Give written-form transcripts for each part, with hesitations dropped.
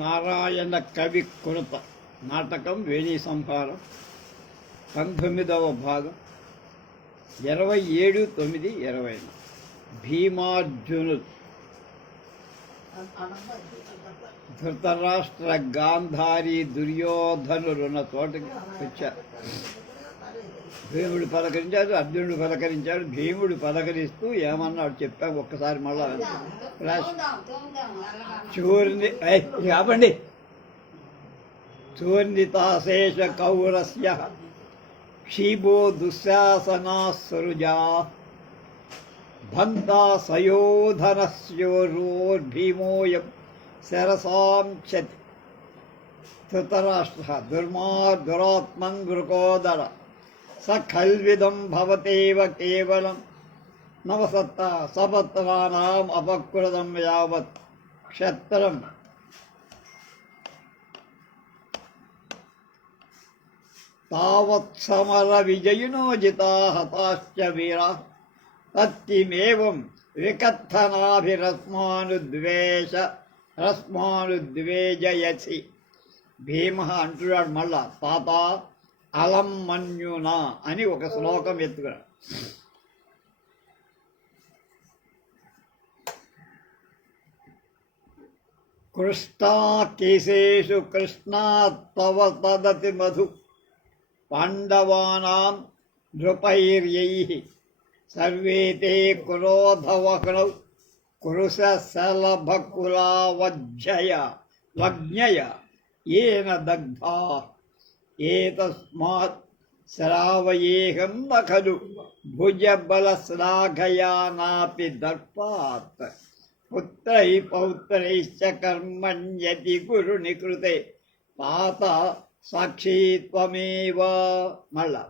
నారాయణ కవి కృత నాటకం వేణీ సంహారం 19వ భాగం 27/9/20 భీమార్జునులు ధృతరాష్ట్ర గాంధారి దుర్యోధనులున్న చోటకి వచ్చారు. భీముడు పలకరించాడు, అర్జునుడు పలకరించాడు. భీముడు పలకరిస్తూ ఏమన్నాడు చెప్పాం ఒక్కసారి మళ్ళా చూర్ణి చూర్ణితాశేష కౌరస్య క్షీభో దుశ్శాసనాసురుజా భంతా సయోధనస్యోర్భీమోయం శరసాంక్షతి ధృతరాష్ట్ర దురాత్మన్ వృకోదర స ఖల్విదం భవతేవ కేవలం నవసత్త సపత్రానాం అపకృతం యావత్ క్షత్రం తావత్ సమర విజయినో జితా హతాశ్చ వీరా తత్తిమేవం వికథనాభిరస్మానుద్వేజయసి. భీమ అంటున్నాడు మళ్ళా, తాత అలం మన్యునా అని ఒక శ్లోకం ఎత్తుకున్నాడు. కృష్ణా కేశేషు కృష్ణా తవ తదతి మధు పాండవానాం నృపైర్యైః సర్వే తే క్రోధవహ్నౌ కురుశలభకులావజ్ఞయ ఏన దగ్ధాః ఏతస్మాత్ శ్రావయేహం న ఖలు భుజబలశ్లాఘయానాపి దర్పాత్ పుత్రై పౌత్రైశ్చ కర్మణ్యతి గురుని కృతే తాత సాక్షి త్వమేవ. మళ్ళా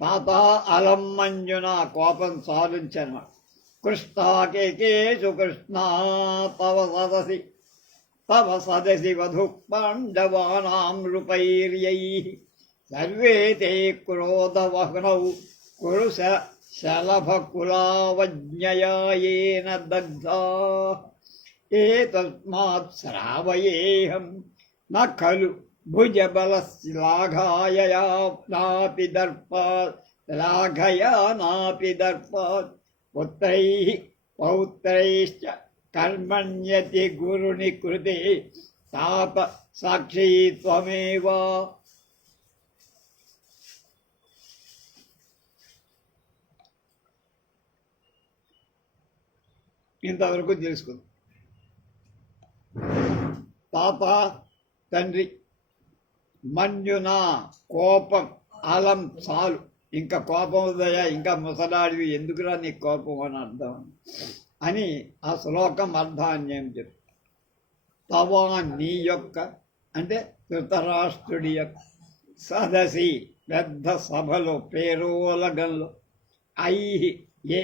తాత అలం మంజున కోపం సాధించనమాట. కృష్ణాకేకేషు కృష్ణా తవ సదసి వధు పాండవానాం నృపైర్యైః సర్వే తే క్రోధవహ్నౌ కురుశ శలభకులావజ్ఞయాయేన దగ్ధాః ఏతస్మాత్ శ్రావయేహం న ఖలు భుజబలశ్లాఘాయనాపి దర్పాత్ పుత్రైః పౌత్రైశ్చ కర్మణ్యతి గురుని కృతే తాత సాక్షి త్వమేవ. ఇంతవరకు తెలుసుకుందాం. తాత తండ్రి, మన్యునా కోపం, అలం చాలు, ఇంకా కోపం ఉదయా, ఇంకా ముసలాడివి, ఎందుకురా నీ కోపం అని అర్థం అని ఆ శ్లోకం అర్థాన్యం చెప్పు. తవా నీ యొక్క అంటే ధృతరాష్ట్రుడి యొక్క సదసి పెద్ద సభలో పేరోలగంలో ఐహి ఏ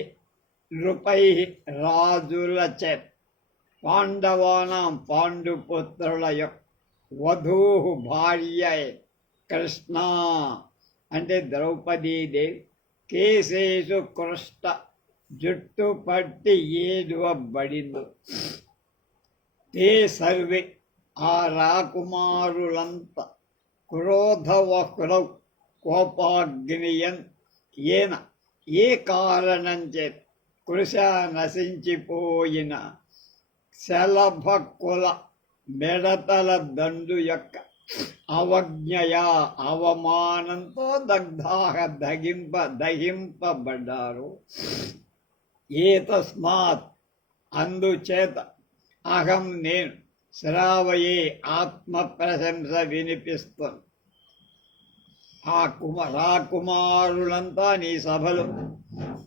నృపై రాజుల చేత పాండవానాం పాండుపుత్రుల యొక్క వధూ భార్య కృష్ణ అంటే ద్రౌపదీదేవి కేశేషు కృష్ణ జుట్టు పట్టి ఏడువబడిందో తే సర్వే ఆ రాకుమారులంతా క్రోధవహ్నౌ కోపాగ్నియన్ ఏన ఏ కారణం చేత కృష నశించిపోయిన శలభకుల మెడతల దండు యొక్క అవజ్ఞయ అవమానంతో దహింపబడ్డారు. ఏతస్మాత్ అందుచేత అహం నేను శ్రావయే ఆత్మ ప్రశంస వినిపిస్తాను. ఆ రాకుమారులంతా నీ సభలో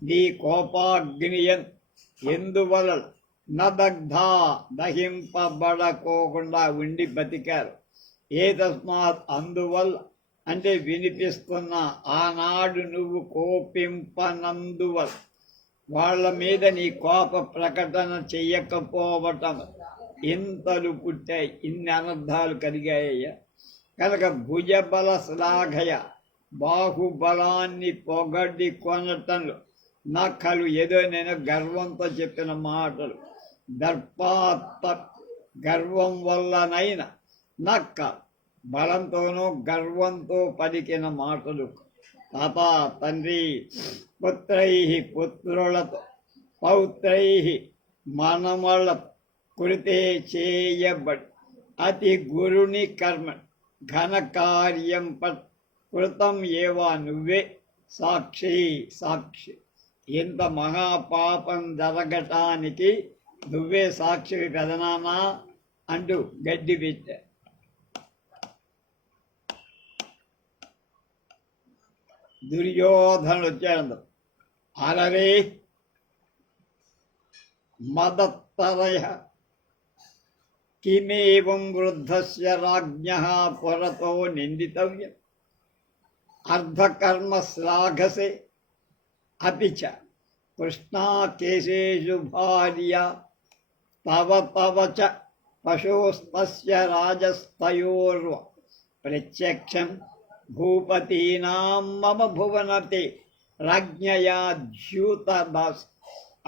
నీ కోపాగ్నియన్ ఎందువల్ల నదగ్ధా దహింపబడకోకుండా ఉండి బతికారు. ఏతస్మాత్ అందువల్ల అంటే వినిపిస్తున్న ఆనాడు నువ్వు కోపింపనందువల్ల వాళ్ళ మీద నీ కోప ప్రకటన చెయ్యకపోవటం ఇంతలు పుట్టాయి, ఇన్ని అనర్థాలు కలిగాయ్యా. కనుక భుజబల శ్లాఘయ బాహుబలాన్ని పొగడ్డి కొనటంలో నఖలు ఏదో నేను గర్వంతో చెప్పిన మాటలు దర్పాత్ గర్వం వల్లనైన నక్క బలంతోనూ గర్వంతో పలికిన మాటలు తాత తండ్రి పుత్రై పుత్రులతో పౌత్రై మనమలతో కృతే చేయబడి అతి గురుని కర్మ ఘనకార్యం పట్ కృతం ఏవా నువ్వే సాక్షి సాక్షి. ఇంత మహాపాపం జరగటానికి నువ్వే సాక్షి కదనానా అంటూ గడ్డి పెట్టా. దుర్యోధనుడు వచ్చాడు. అలరే మదత్తరయ కిమేవం వృద్ధస్య రాజ్ఞః పురతో నిందితవ్యం అర్ధకర్మ శ్లాఘసే అపి చ కృష్ణాకేశేషు భార్య తవ తవ చ పశోస్తస్య రాజస్తయోర్వ ప్రత్యక్షం భూపతీనాం మమ భువనతే రాజ్ఞయా ద్యూతదాస్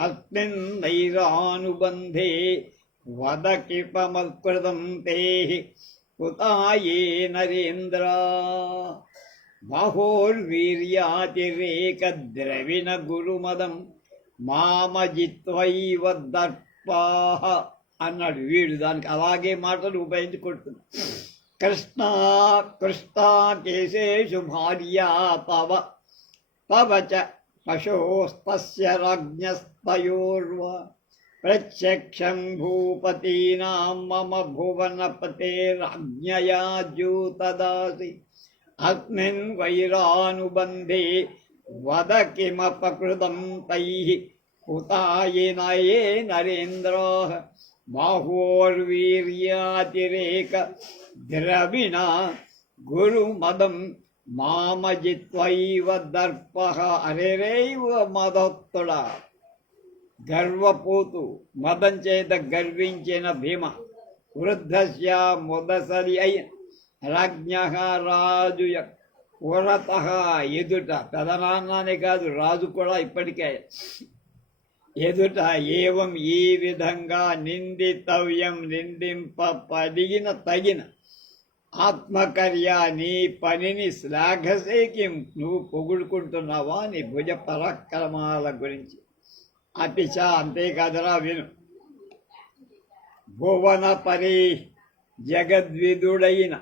అస్మిన్ నైరానుబంధే వద కిపమత్కృతం తే కుతాయే నరేంద్ర. బాహోర్వీర్యాతిరేక ద్రవిణ గురుమదం మామజిత్వైవ దర్పాః అన్నాడు వీడు. దానికి అలాగే మాటలు ఉపయోగించుకుంటున్నాడు. కృష్ణ కృష్ణాకేశేషు భార్యా తవ తవ చ పశోస్తస్య రాజ్ఞస్తయోర్వ ప్రత్యక్షం భూపతీనాం మమ భువనపతే రాజ్ఞయా ద్యూతదాసి అస్మిన్ వైరానుబంధే వద కిమపకృతం తైః కుతాయే నరేంద్రాః. బాహోర్వీర్యాతిరేక ద్రవిణ గురుమదం మామజిత్వైవ దర్పః. అరేరేవ మదత్తుడా, గర్వపోతు మదం చేత గర్వించిన భీమ వృద్ధస్య ముదసరి అయిన రాజ్ఞః రాజు పురతః ఎదుట, పెదనాన్ననే కాదు రాజు కూడా ఇప్పటికే ఎదుట ఏవం ఈ విధంగా నిందితవ్యం నిందింపబడిన తగిన ఆత్మకర్య నీ పనిని శ్లాఘసేకి నువ్వు పొగుడుకుంటున్నావా నీ భుజ పరాక్రమాల గురించి. అపిచ అంతేకాదరా విను. భువన పరి జగద్విధుడైన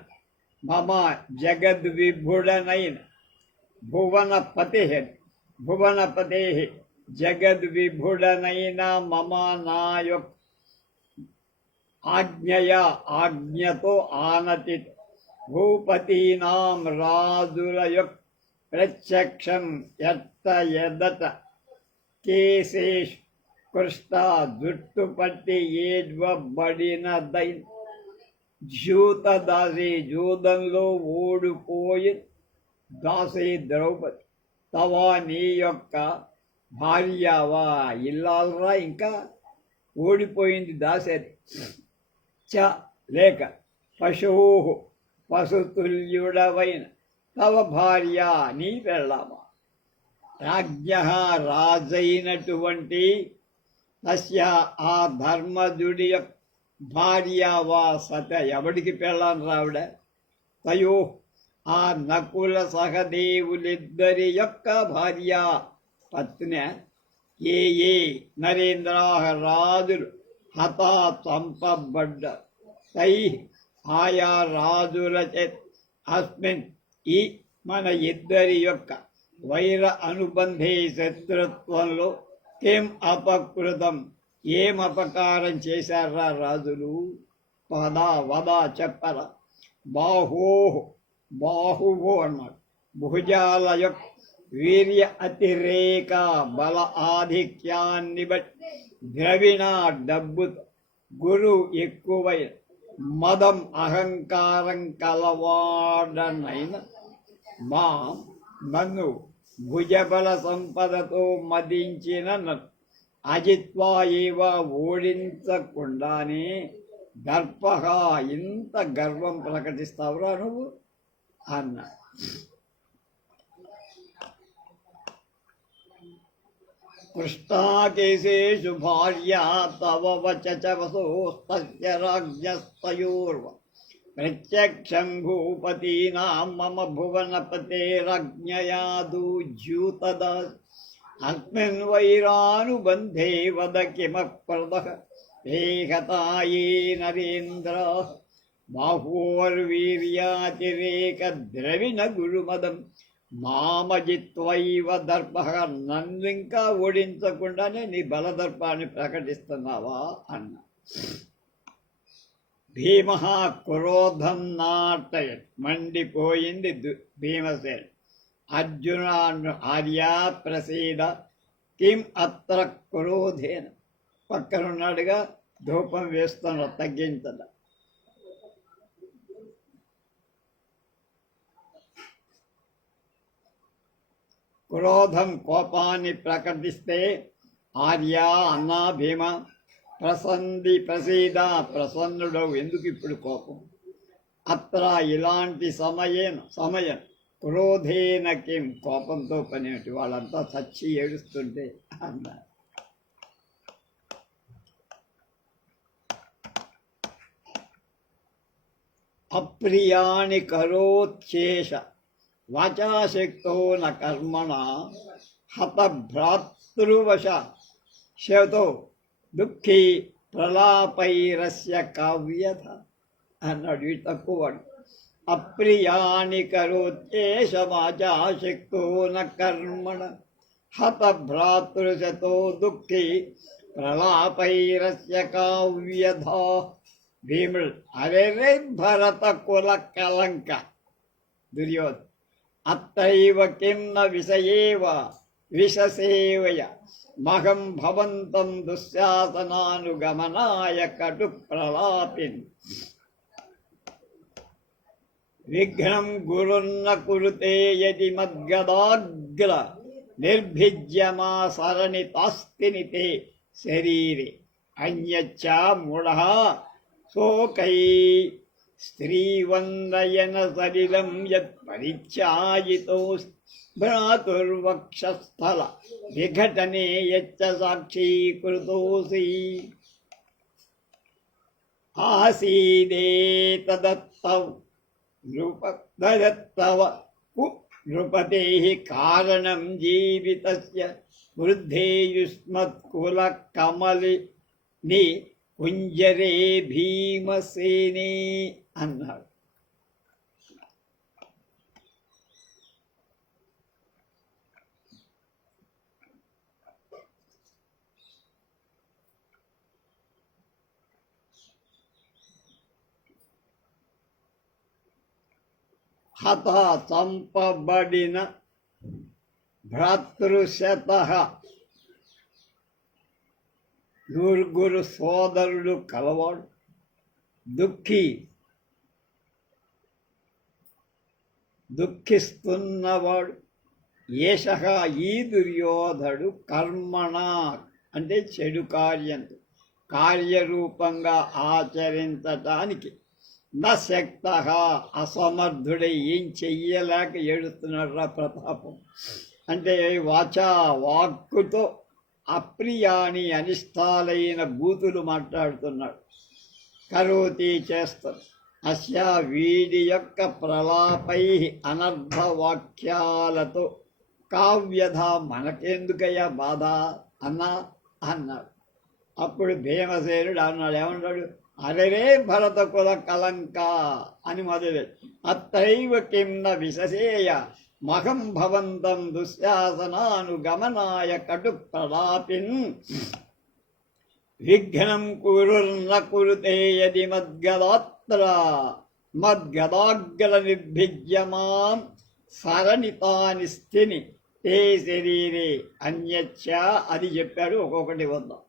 మమ జగద్విభుడనైన భువనపతే జగద్విభుడనైన మమ నాయక్ ఆజ్ఞతో ఆనతి భూపతీనాం రాజుల యొక్క ప్రత్యక్షం ఎత్త ఎదట కేశేష్ కృష్ణ జుట్టు పట్టి ఏడ్వబడినదై జ్యూత దాసి జూదంలో ఓడిపోయి దాసి ద్రౌపది తవా నీ యొక్క భార్యవా ఇల్లాలరా ఇంకా ఓడిపోయింది దాసేది. చ లేక పశువు పశుతుల్యుడవైన తవ భార్య నీ పెళ్ళామా రాజ్ఞ రాజైనటువంటి తస్య ఆ ధర్మజుడి యొక్క భార్య వా సత ఎవడికి పెళ్ళాను రావిడ తయో ఆ నకుల సహదేవులిద్దరి యొక్క భార్య పత్ని ఏ నరేంద్రాహ రాజులు హతా చంపబడ్డ తై ఆయా రాజుల అస్మిన్ ఈ మన ఇద్దరి యొక్క వైర అనుబంధే శత్రుత్వంలో ఏం అపకృతం ఏం అపకారం చేశారా రాజులు. వద చెప్పరా. బాహువో అన్నాడు. భుజాల యొక్క వీర్య అతిరేక బల ఆధిక్యాన్ని బట్టి ద్రవిణ డబ్బుతో గురు ఎక్కువైన మదం అహంకారం కలవాడనైన మా నన్ను భుజబల సంపదతో మదించిన నన్ను అజిత్వా ఏవ ఓడించకుండానే దర్పహ ఇంత గర్వం ప్రకటిస్తావురా నువ్వు అన్న. కృష్ణాకేశేషు భార్యా తవ వచవసోస్తస్య రాజ్ఞస్తయోర్వ ప్రత్యక్షం భూపతీనాం మమ భువనపతేరజ్ఞయాదూజ్యూతదాస్ అస్మిన్ వైరానుబంధే వద కిమప్రదః ఏకతాయే నరేంద్ర బాహోర్వీర్యాతిరేక గురుమదం మామజిత్వైవ దర్భ. నన్ను ఇంకా ఓడించకుండానే నీ బలదర్పాన్ని ప్రకటిస్తున్నావా అన్న. భీమ క్రోధం నాటయ, మండిపోయింది భీమసేన. అర్జున ఆర్యా ప్రసీద కిం అత్ర క్రోధేన. పక్కనున్నాడుగా ధూపం వేస్తున్నా, తగ్గించదా. క్రోధం కోపాన్ని ప్రకటిస్తే ఆర్య అన్నా భీమ ప్రసీద ప్రసన్నుడవు. ఎందుకు ఇప్పుడు కోపం? అత్ర ఇలాంటి సమయం క్రోధేన కిం, కోపంతో పనేటి. వాళ్ళంతా చచ్చి ఏడుస్తుంటే అన్నారు. అప్రియాణి కరోచ్చేష వాచాశక్తో న కర్మణ హతభ్రాతృవశ శతో దుఃఖీ ప్రలాపైరస్య కావ్యత అన్నాడు. వీడు తక్కువవాడు. అప్రియాణి కరోచ్చేష వాచాశక్తో న కర్మణ హతభ్రాతృశతో దుఃఖీ ప్రలాపైరస్య కావ్యధ. భీముడు అరెరే భరత కుల కలంక. దుర్యోధన అత్తైవ కిం న విషయేవ విషసేవయ మహం భవంతం దుశ్శాసనానుగమనాయ కటు ప్రలాపిన్. విఘ్నం గురున్న కురుతే యది మద్గదాగ్ర నిర్భిజ్యమా సరణి తాస్తిని తే శరీరే అన్యచ్చ మూఢః శోకై స్త్రీవందయన సలిలం యత్ పరిచ్ఛాయితో భ్రాతుర్వక్షస్థల విఘటనే యచ్చ సాక్షీకృతోసి. ఆసీదేతదత్తవ నృపతేః కారణం జీవితస్య వృద్ధేయుష్మత్కులకమలిని కుంజరే భీమసేనే అన్నాడు. హత చంపబడిన భ్రాతృశతః నూరుగురు సోదరుడు కలవాడు. దుఃఖిస్తున్నవాడు. ఏషః ఈ దుర్యోధనుడు కర్మణ అంటే చెడు కార్యరూపంగా ఆచరించటానికి నశక్త అసమర్థుడై ఏం చెయ్యలేక ఏడుస్తున్నాడు. ప్రతాపం అంటే వాక్కుతో అప్రియాని అనిష్టాలైన బూతులు మాట్లాడుతున్నాడు. కరోతి చేస్తాడు. అస్య వీడి యొక్క ప్రలాపై అనర్థ వాక్యాలతో కావ్యధ మనకెందుకయ్యా బాధ అన్నాడు. అప్పుడు భీమసేనుడు అన్నాడు. ఏమన్నాడు? అరెరే భరత కుల కలంక అని మొదలు. అత్తైవ కిం న విశసేయ మహం భవంతం దుశ్శాసనానుగమనాయ కటు ప్రలాపిన్. విఘ్నం కురుర్న కురుతే యది మద్గదాగ్ర నిర్భిజ్యమాం సరణితాని స్థిని తే శరీరే అన్యచ్చ. అది చెప్పాడు. ఒక్కొక్కటి వద్దాం.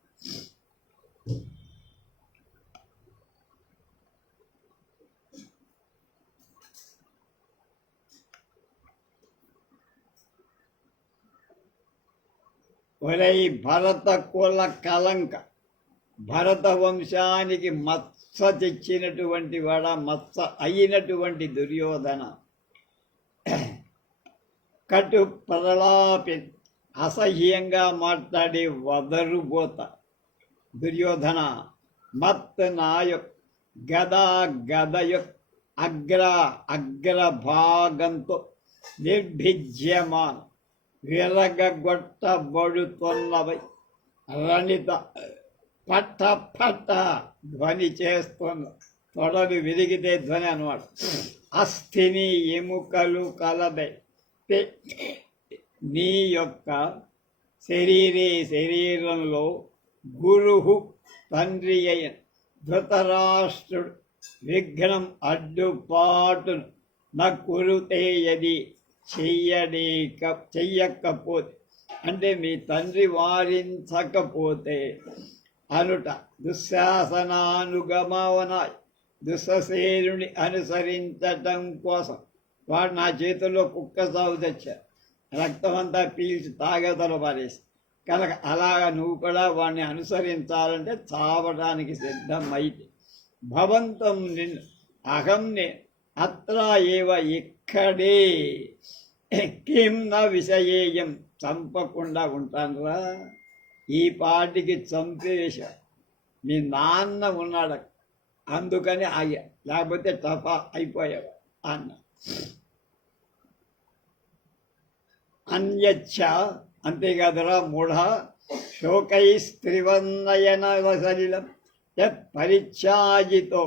ఒరై భరత కుల కలంక, భరత వంశానికి మత్స తెచ్చినటువంటి వాడ, మత్స అయినటువంటి దుర్యోధన, కటు ప్రలాపి అసహ్యంగా మాట్లాడి వదరుబోత దుర్యోధన మత్ నాయక్ గదా గదయుక్ అగ్రభాగంతో నిర్భిజ్యమాన్ విరగగొట్టబడుతున్నవై రణిత పట్ట పట్ట ధ్వని చేస్తున్న తొడలు విరిగితే ధ్వని అన్నమాట. అస్థిని ఎముకలు కలదే నీ యొక్క శరీరంలో గురుహు తండ్రి అయిన ధృతరాష్ట్రుడు విఘ్నం అడ్డుపాటును నకురుతేయది చెయ్యకపోతే అంటే మీ తండ్రి వారించకపోతే అనుట దుశ్శాసనానుగమవనాయ్ దుశ్శసేనుని అనుసరించటం కోసం వాడు నా చేతుల్లో కుక్క సాగు తెచ్చారు, రక్తం అంతా పీల్చి తాగేతలు పారేసి కనుక అలాగా నువ్వు కూడా వాడిని అనుసరించాలంటే చావడానికి సిద్ధమైతే భవంతం నిన్ను అహం నేను అత్ర ఏవ ఇక్కడే కిం న విషయేయం చంపకుండా ఉంటానురా. ఈ పాటికి చంపేశా, మీ నాన్న ఉన్నాడు అందుకని ఆగా, లేకపోతే టఫా అయిపోయావా అన్న. అన్యచ్చ అంతేకాదురా మూఢ శోకైస్త్రివన్నయన సలిలం యత్ పరిచ్ఛాజితో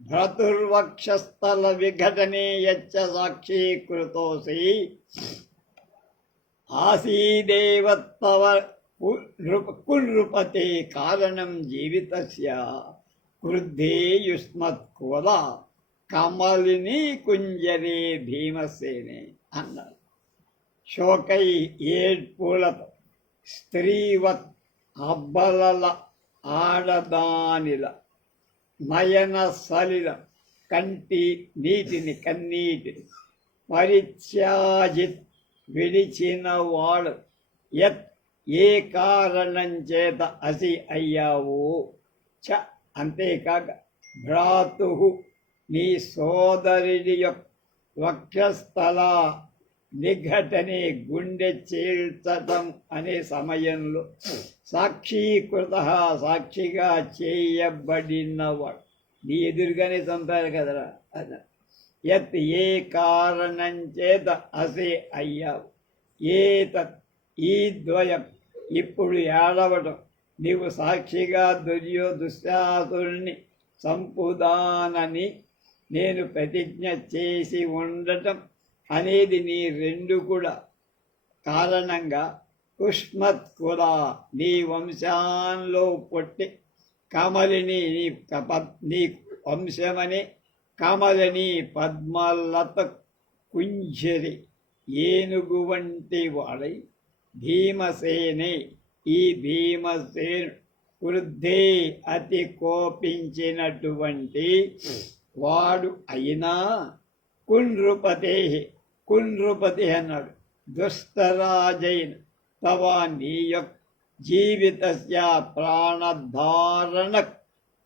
భ్రతుర్వక్షస్థల విఘటనే యచ్చ సాక్షీకృతోసి ఆసీదేవత్తవ కునృపతే కారణం జీవితస్య క్రుద్ధే యుష్మత్కోద కమలిని కుంజరే భీమసేనే అన్నారు. శోకై ఏడ్పులతో స్త్రీవత్ అబ్బలల ఆడదానిల నయన సలిల కంటి నీటిని కన్నీటిని పరిత్యాజిత్ విడిచిన వాడు యత్ ఏ కారణం చేత అసి అయ్యావో చ అంతేకాక భ్రాతు నీ సోదరుడి యొక్క వక్షస్థల నిఘటనే గుండె చీల్చటం అనే సమయంలో సాక్షీకృత సాక్షిగా చేయబడినవాడు నీ ఎదురుగానే చంపారు కదరా అద యత్ ఏ కారణం చేత అసే అయ్యావు ఏతత్ ఈ ద్వయం ఇప్పుడు ఏడవడం నీవు సాక్షిగా దుశ్శాసురుణ్ణి చంపుదానని నేను ప్రతిజ్ఞ చేసి ఉండటం అనేది నీ రెండు కూడా కారణంగా కుష్మత్ కూడా నీ వంశాల్లో పుట్టి కమలిని నీ వంశమని కమలిని పద్మలత కుంజరి ఏనుగు వంటి వాడై భీమసేనే ఈ భీమసేను క్రుద్ధే అతి కోపించినటువంటి వాడు అయినా కునృపతి అన్నాడు దుష్టరాజైన తవ నీ యొక్క జీవితస్య ప్రాణధారణ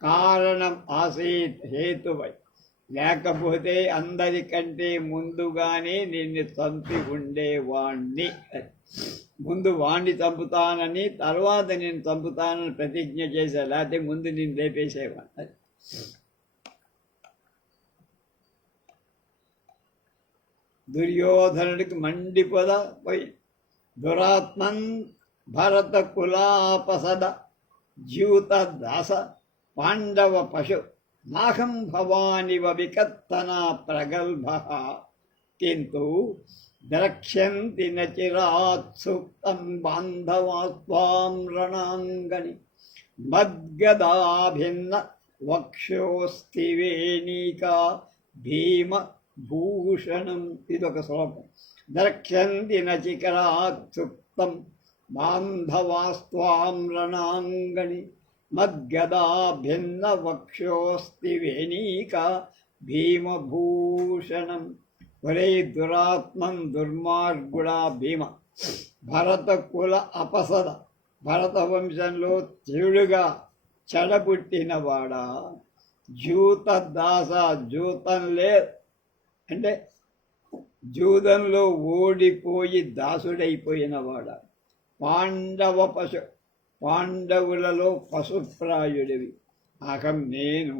కారణం ఆసీత్ హేతువై లేకపోతే అందరికంటే ముందుగానే నిన్ను చంపి ఉండేవాణ్ణి. ముందు వాణ్ణి చంపుతానని తర్వాత నేను చంపుతానని ప్రతిజ్ఞ చేశా, లేకపోతే ముందు నేను లేపేసేవాణ్ణి. దుర్యోధనుడికి మండిపోదా పోయి దురాత్మన్ భరత కులాపసద జ్యూత దాస పాండవ పశు నాహం భవానివ వికత్తన ప్రగల్భ కింటు ద్రక్ష్యంతి నచిరాత్సుక్తం బాంధవాస్వాం రణాంగని మద్గదాభిన్న వక్షోస్తివేణీకా భీమ భూషణం. ఇదొక శ్లోకం. ద్రక్ష్యంతి నచికరాత్సుక్తం బాంధవాస్వాం రణాంగని మద్గదాభిన్న వక్షోస్తివేణీకా భీమభూషణం. ఒరే దురాత్మం దుర్మార్గుడా భీమ, భరత కుల అపసద భరత వంశంలో చెడుగా చెడబుట్టినవాడా, జూత దాస జూతంలే అంటే జూదంలో ఓడిపోయి దాసుడైపోయినవాడా, పాండవులలో పశుప్రాయుడివి. అహం నేను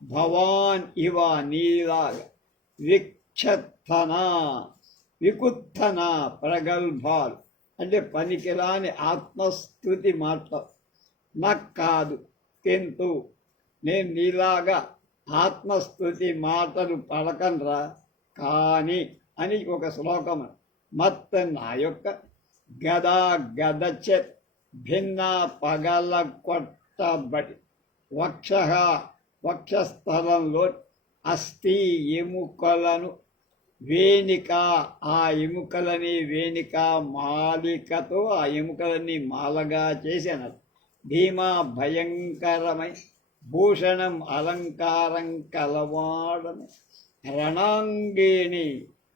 భవాన్ ఇవ నీలాగా వికుత్తన ప్రగల్భాలు అంటే పనికిరాని ఆత్మస్థుతి మాటలు నాకు కాదు. కింటూ నేను నీలాగా ఆత్మస్థుతి మాటలు పలకనరా కానీ అని ఒక శ్లోకం. మత్ నా యొక్క గదచ భిన్న పగల కొట్టబడి వక్షస్థలంలో అస్థి ఎముకలను వేణిక ఆ ఎముకలని వేణిక మాలికతో ఆ ఎముకలని మాలగా చేశాను. భీమా భయంకరమై భూషణం అలంకారం కలవాడను రణాంగిణి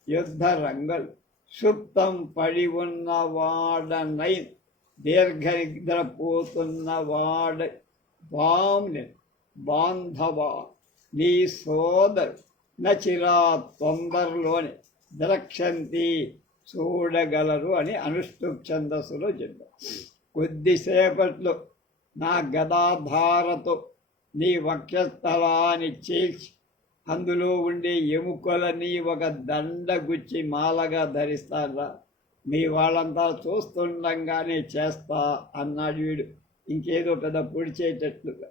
యుద్ధ రంగలు సుప్తం పడి ఉన్నవాడనై దీర్ఘనిద్రపోతున్నవాడ వామ్ని బాంధవ నీ సోదరు నచిరా తొందరలోనే ద్రక్షంతి చూడగలరు అని అనుష్ఠుప్ ఛందస్సులో చెప్పారు. కొద్దిసేపట్లో నా గదాధారతో నీ వక్షస్థలాన్ని చీల్చి అందులో ఉండే ఎముకలని ఒక దండగుచ్చి మాలగా ధరిస్తారా, మీ వాళ్ళంతా చూస్తుండగానే చేస్తా అన్నాడు వీడు ఇంకేదో పెద్ద పొడిచేటట్లుగా.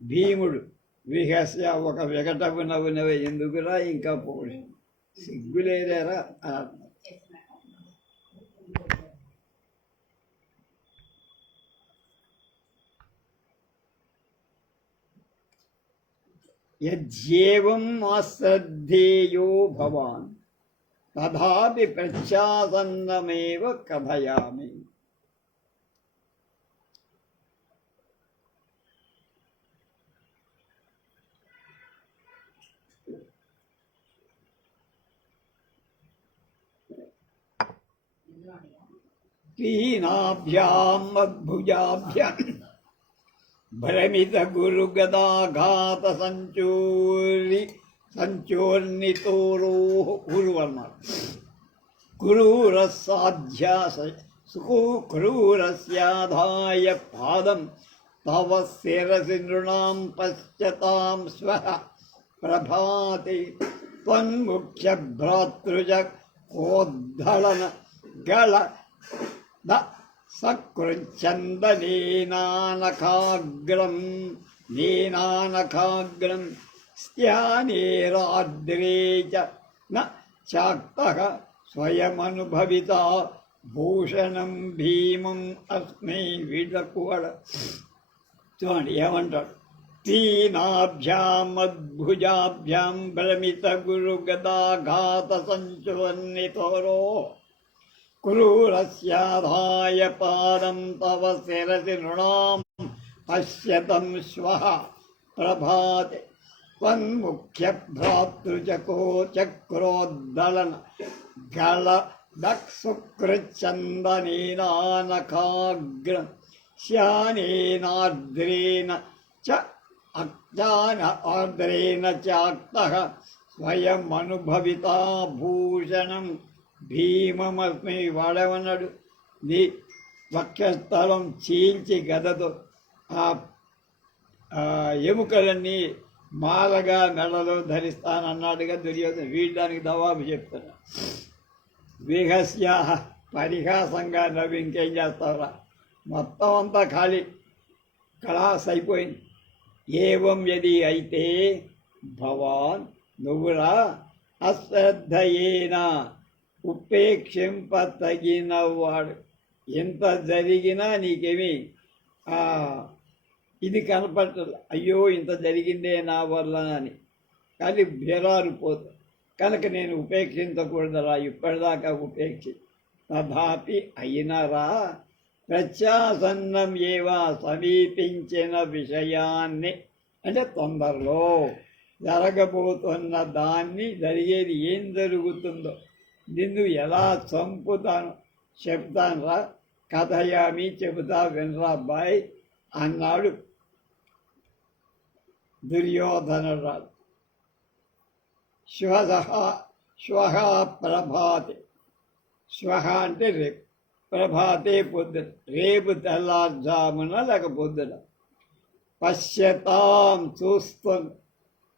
భీముడు విహస్య ఒక వికటపు నవ్వునవే ఎందుకురా ఇంకా పోడి సిగ్గులేదేరా యజ్యేవం అశ్రద్ధేయో భవాన్ తథాపి ప్రత్యాసన్నమేవ కథయామి. తీనాభ్యాం మద్భుజాభ్యాం భ్రమిత గురుగదాఘాత సంచోర్నితోరో కురువన్నారు. క్రూరస్యాధాయ పాదం తవ శిరసి నృణాం పశ్యతాం స్వః ప్రభాతి త్వన్ముఖ్య భ్రాతృజ కోద్ధళన గళ సకృచ్ఛందనేనానఖాగ్రం స్థానేరాద్రే చ న చాక్తః స్వయమనుభవితా భూషణం భీమం అస్మై విడకువడ. చూడండి ఏమంటాడు. తీనాభ్యాం మద్భుజాభ్యాం భ్రమిత గురు గదాఘాత సంచువన్నితోరో క్రూరస్యాధాయ పాదం తవ శిరసి నృణాం పశ్యతం శ్వః ప్రభాతే త్వన్ముఖ్య భ్రాతృజకో చక్రోద్దళన గళదక్సుకృచ్ఛందనేనానఖాగ్రం శ్యానేనార్ద్రేణ ఆర్ద్రేణ చాక్తః స్వయమనుభవితా భూషణం భీమమస్మి. వాడేమన్నాడు, నీ వక్షస్థలం చీల్చి గదతో ఆ ఎముకలన్నీ మాలగా మెడలో ధరిస్తానన్నాడుగా దుర్యోధన. వీడడానికి జవాబు చెప్తున్నా. విహస్య పరిహాసంగా నవ్వి ఇంకేం చేస్తారా, మొత్తం అంతా ఖాళీ కళాస్ అయిపోయింది. ఏవం యది అయితే భవాన్ నువ్వురా అశ్రద్ధయేనా ఉపేక్షింప తగినవాడు. ఎంత జరిగినా నీకేమి ఇది కనపడదు. అయ్యో ఇంత జరిగిందే నా వల్ల అని కానీ బెరారు పోతుంది. కనుక నేను ఉపేక్షించకూడదురా, ఇప్పటిదాకా ఉపేక్షి. తథాపి అయినరా ప్రత్యాసన్నం ఏవా సమీపించిన విషయాన్ని అంటే తొందరలో జరగబోతున్న దాన్ని జరిగేది ఏం జరుగుతుందో నిన్ను ఎలా చంపుతాను చెప్తానురా. కథయామి చెబుతా వినరా అబ్బాయి అన్నాడు దుర్యోధనుడు. శివసహ శ్వః ప్రభాతే, శ్వః అంటే రేపు, ప్రభాతే పొద్దున, రేపు తెల్లారుజామున లేక పొద్దున. పశ్యతాం చూస్తుంది,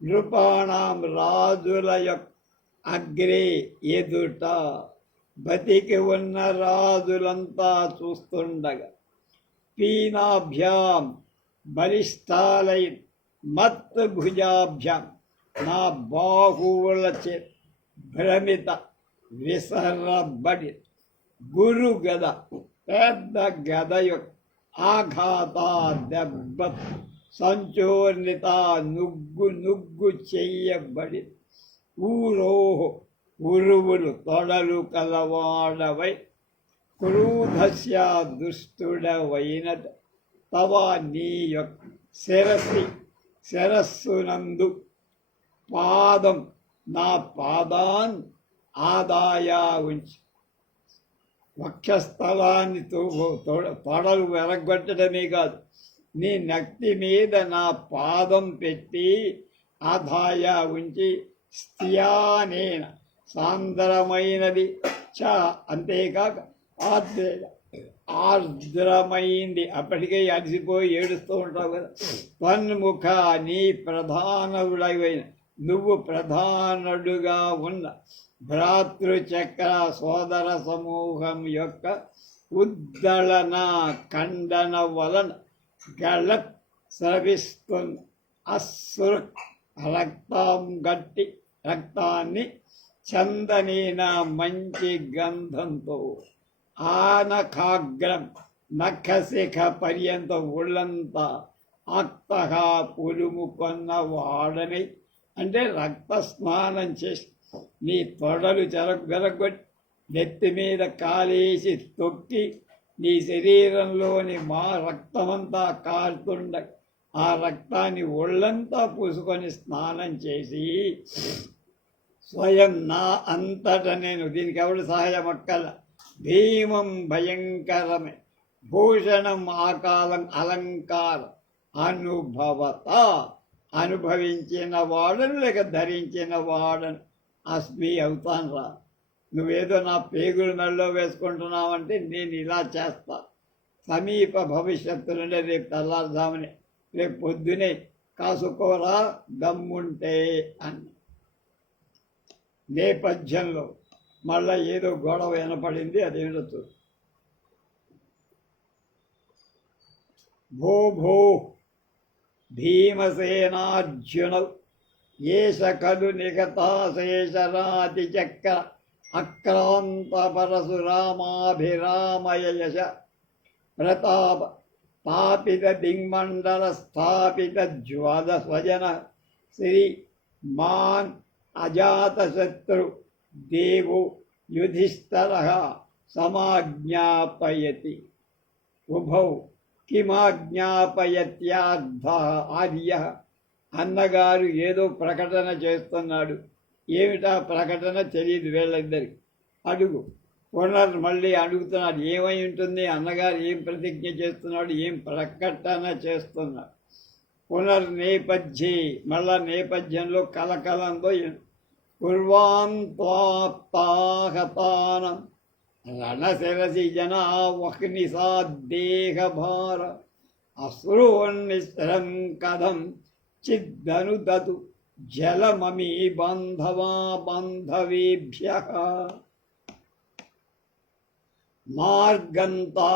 నృపాణం రాజుల యొక్క అగ్రే ఎదుట, బతికి ఉన్న రాజులంతా చూస్తుండగా. పీనాభ్యాం బలిష్టాలై మత్ భుజాభ్యాం, నా బాహువులచే భ్రమిత విసరబడి గురు గద, పెద్ద గద యొక్క ఆఘాత దెబ్బ సంచోర్ణిత నుగ్గు చెయ్యబడి. ఊరోహో ఉరువులు తొడలు కలవాడవై, క్రూధస్య దుష్టుడవైనట. తవ నీ యొక్క శిరస్సునందు పాదం, నా పాదాన్ ఆదాయ ఉంచి, వక్షస్థలాన్ని తొడలు వెరగొట్టడమే కాదు, నీ నక్తి మీద నా పాదం పెట్టి ఆదాయ ఉంచి, స్థియానేన సాంద్రమైనది చ, అంతేకాక ఆర్ద్రమైంది, అప్పటికే అలసిపోయి ఏడుస్తూ ఉంటావు కదా. తన్ముఖ, నీ ప్రధానుడైన, నువ్వు ప్రధానుడుగా ఉన్న భ్రాతృచక్ర సోదర సమూహం యొక్క ఉద్దళన ఖండన వలన గళ స్రవిస్తున్న అశ్రు రక్తం గట్టి రక్తాన్ని చందనీన మంచి గంధంతో, ఆనఖాగ్రం నఖశిఖ పర్యంత ఒళ్ళంతా ఆక్తహ పులుముకొన్న వాడని, అంటే రక్త స్నానం చేసి నీ తొడలు వెరగొట్టి నెత్తి మీద కాలేసి తొక్కి, నీ శరీరంలోని మా రక్తమంతా కారుతుండ ఆ రక్తాన్ని ఒళ్ళంతా పూసుకొని స్నానం చేసి, స్వయం నా అంతట నేను, దీనికి ఎవడు సహాయం అక్కల, భీమం భయంకరమే భూషణం ఆకాలం అలంకారం అనుభవత, అనుభవించిన వాడను లేక ధరించిన వాడను అస్మి అవుతాను రా. నువ్వేదో నా పేగులు మెడలో వేసుకుంటున్నావంటే నేను ఇలా చేస్తా. సమీప భవిష్యత్తులోనే రేపు తెల్లారుదామని, రేపు పొద్దునే కాసుకోరా దమ్ముంటే అని. నేపథ్యంలో మళ్ళా ఏదో గొడవ వినపడింది, అదేమిటో చూడు. భో భో భీమసేనార్జున ఏష ఖలు నిగతాశేషరాతి చక్ర అక్రాంత పరశురామాభిరామయ యశ ప్రతాప స్థాపిత దిగ్మండల స్థాపిత జ్వల స్వజన శ్రీ మాన్ అజాతశత్రు దేవో యుధిష్ఠరః సమాజ్ఞాపయతి. ఉభౌ కిమాజ్ఞాపయత్యార్థః ఆర్యః, అన్నగారు ఏదో ప్రకటన చేస్తున్నాడు, ఏమిటా ప్రకటన తెలియదు వీళ్ళిద్దరికి. అడుగు మళ్ళీ అడుగుతున్నాడు, ఏమై ఉంటుంది, అన్నగారు ఏం ప్రతిజ్ఞ చేస్తున్నాడు, ఏం ప్రకటన చేస్తున్నాడు. పునర్నేపథ్యే, మళ్ళా నేపథ్యంలో కలకలంతో కుర్వాన్ త్వాప్తాహతానం రణశిరసి జనా వహ్నిసాద్దేహభార అశ్రోన్నిస్రం కథం చిద్దనుదతు జలమమీ బాంధవా బాంధవేభ్యః. మార్గంతాన్యాతి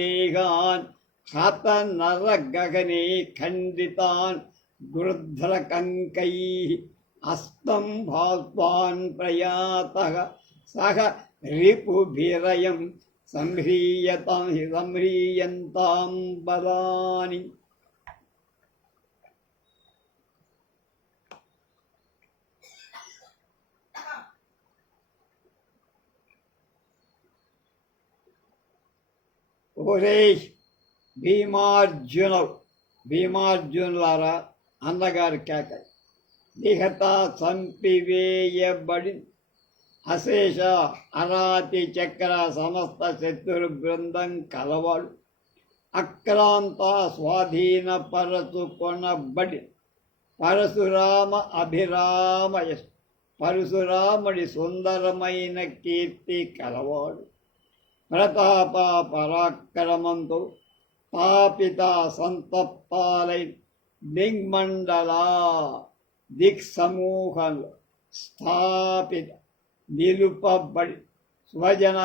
దేహాన్ హత నర గగనే ఖండితాన్ గృధ్రకంకైః అస్తం భాస్వాన్ ప్రయాతః సహ రిపుభిరయం సంహ్రీయంతాం బలాని. ఓరే భీమార్జునులారా, అన్నగారు కేక. నిహత చంపివేయబడి అశేష అరాతి చక్ర సమస్త శత్రు బృందం కలవాడు అక్రాంత స్వాధీన పరచు కొనబడి పరశురామ అభిరామయ పరశురాముడి సుందరమైన కీర్తి కలవాడు. ప్రతాప పరాక్రమంతో స్థాపిత సంతప్తాలై దిగ్మండల దిక్సమూహంలో స్థాపిత నిలుపబడి స్వజన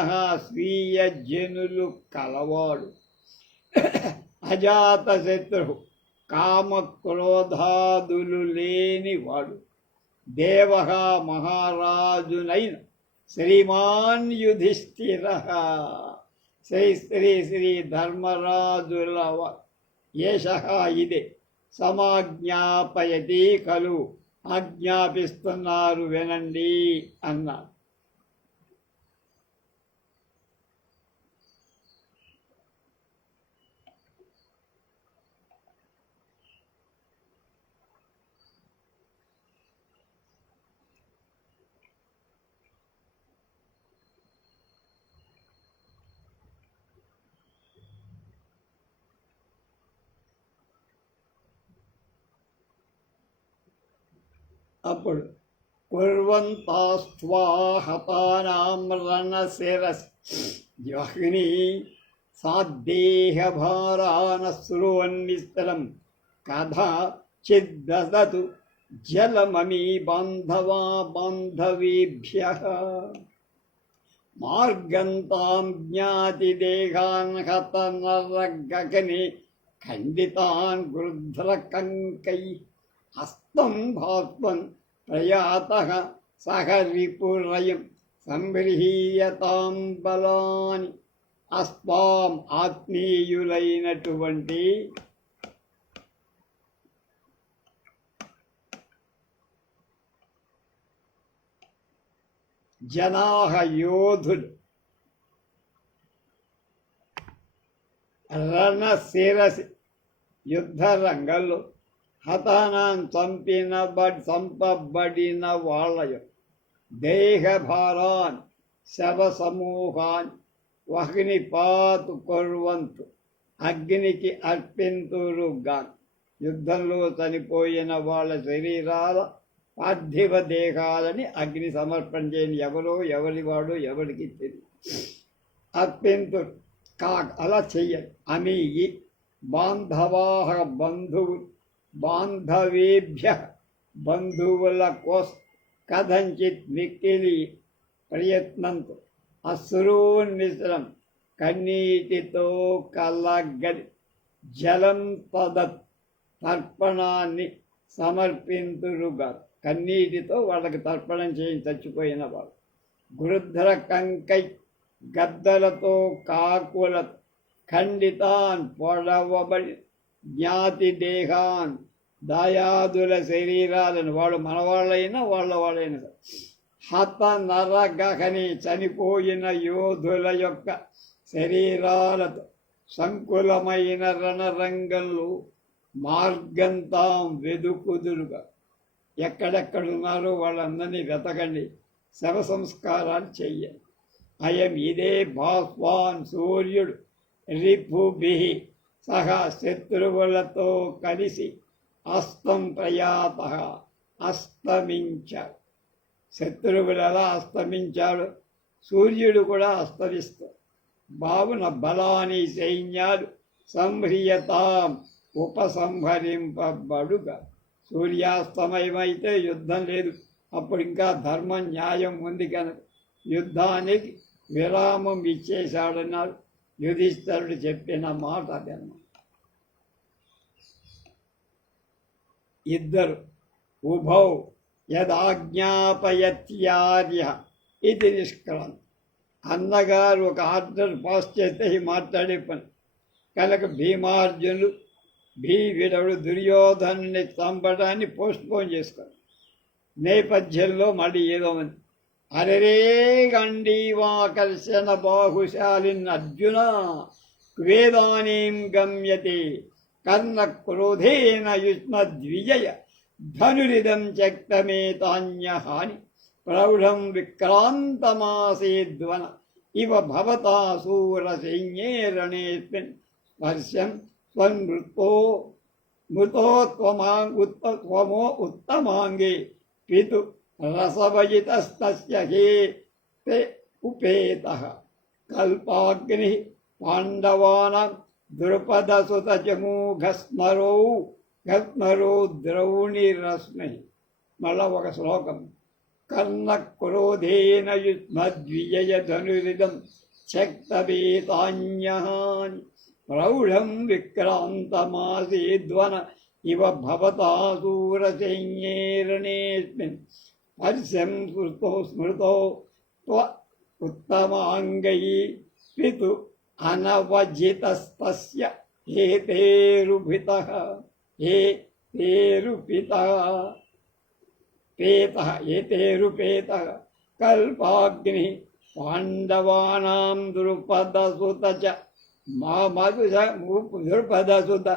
స్వీయ జనులు కలవాడు. అజాత శత్రు కామక్రోధాదులు లేనివాడు. దేవ మహారాజునైన శ్రీమాన్ యుధిష్ఠిర శ్రీ శ్రీ శ్రీ ధర్మరాజుల ఏష ఇదే సమాజ్ఞాపయతి ఖలు ఆజ్ఞాపిస్తున్నారు వినండి అన్నారు. అప్పుడు కుర్వంతాస్వాహతానాం రణశిరస్ని సాద్దేహభారానశ్రువన్నిస్తరం కథా చిద్దదతు జలమమీ బాంధవా బాంధవీభ్యః మార్గంతాం జ్ఞాతిదేహాన్ హతనరగగనే ఖండితాన్ గృధ్రకంకై హస్తం భాస్వన్ ప్రయాతః సహ రిపురయం సంగృహీయతాం బలాని. అస్మాం ఆత్మీయులైనటువంటి జనాహ యోధులు రణశిరసి యుద్ధరంగంలో హతానాన్ చంపబడిన వాళ్ళ దేహభారాన్ శవ సమూహాన్ వహ్నిపాతు కుర్వంతు అగ్నికి అర్పింతురుగా. యుద్ధంలో చనిపోయిన వాళ్ళ శరీరాల పార్థివ దేహాలని అగ్ని సమర్పణ చేయని ఎవరివాడు ఎవరికి తెలియదు. అర్పింతురు అలా చెయ్యరు. అమీ బాంధవాహ బంధువులు బాంధవేభ్య బంధువుల కోసం కథంచిత్ మిక్కిలి ప్రయత్నంతో అశ్రూన్మిశ్రం కన్నీటితో కలగలి జలం తదత్ తర్పణాన్ని సమర్పింతురుగా. కన్నీటితో వాళ్ళకి తర్పణం చేయి చచ్చిపోయిన వాళ్ళు. గృధ్ర కంకై గద్దలతో కాకులతో ఖండితాన్ పొడవబడి జ్ఞాతి దేహాన్ దాయాదుల శరీరాలను వాళ్ళు మనవాళ్ళైనా వాళ్ళైనా హత నరగని చనిపోయిన యోధుల యొక్క శరీరాలతో సంకులమైన రణరంగంలో మార్గంతాం వెదుకుదురుగా. ఎక్కడెక్కడున్నారో వాళ్ళందరినీ వెతకండి, శవ సంస్కారాలు చెయ్యండి. అయం ఇదే భాస్వాన్ సూర్యుడు రిపుభి సహా శత్రువులతో కలిసి అస్తం ప్రయాత అస్తమించాడు. శత్రువులు ఎలా అస్తమించాడు, సూర్యుడు కూడా అస్తమిస్తాడు. బావున బలాని సైన్యాలు సంహ్రియతాం ఉపసంహరింపబడుగా. సూర్యాస్తమయమైతే యుద్ధం లేదు, అప్పుడు ఇంకా ధర్మం న్యాయం ఉంది కనుక యుద్ధానికి విరామం ఇచ్చేశాడన్నారు. యుధిష్ఠిరుడు చెప్పిన మాట అదన్నమాట. ఇద్దరు ఉభౌ యదాజ్ఞాపయత్యార్య ఇది నిష్క్రాంతి. అన్నగారు ఒక ఆర్డర్ పాస్ చేస్తే మాట్లాడే పని కనుక భీమార్జునులు వీడవుడు దుర్యోధనుని చంపడాన్ని పోస్ట్పోన్ చేసుకోరు. నేపథ్యంలో మళ్ళీ ఏదో ఉంది. అరే గండీవాకర్షణ బాహుశాలిన్ అర్జున వేదానీం గమ్యతే కర్ణ క్రోధేన యుష్మద్విజయ ధనురిదం త్యక్తమేతాన్యహాని ప్రౌఢం విక్రాంతమాసేద్వన ఇవ భవతా శూరసైన్యే రణేస్మిన్ స్పర్శం స్వన్మృతో ఉత్తమాంగే పితు రసవజితస్తస్య హేతే ఉపేతః కల్పాగ్ని పాండవానాం ద్రుపదసుతజమూఘస్మరో ద్రౌణిరశ్మి. మళ్ళా ఒక శ్లోకం. కర్ణక్రోధేన యుష్మద్విజయధనురిదం త్యక్తవేతాన్యహాని ప్రౌఢం విక్రాంతమాసీద్వన ఇవ భవతాసూరసైన్యేరణేస్మిన్ పర్శ్యం స్మృతో ఉత్తమాంగై పితు అనవజితస్తస్య హేతేరుపితః కల్పాగ్ని పాండవానాం ద్రుపదసుత ద్రుపదసుత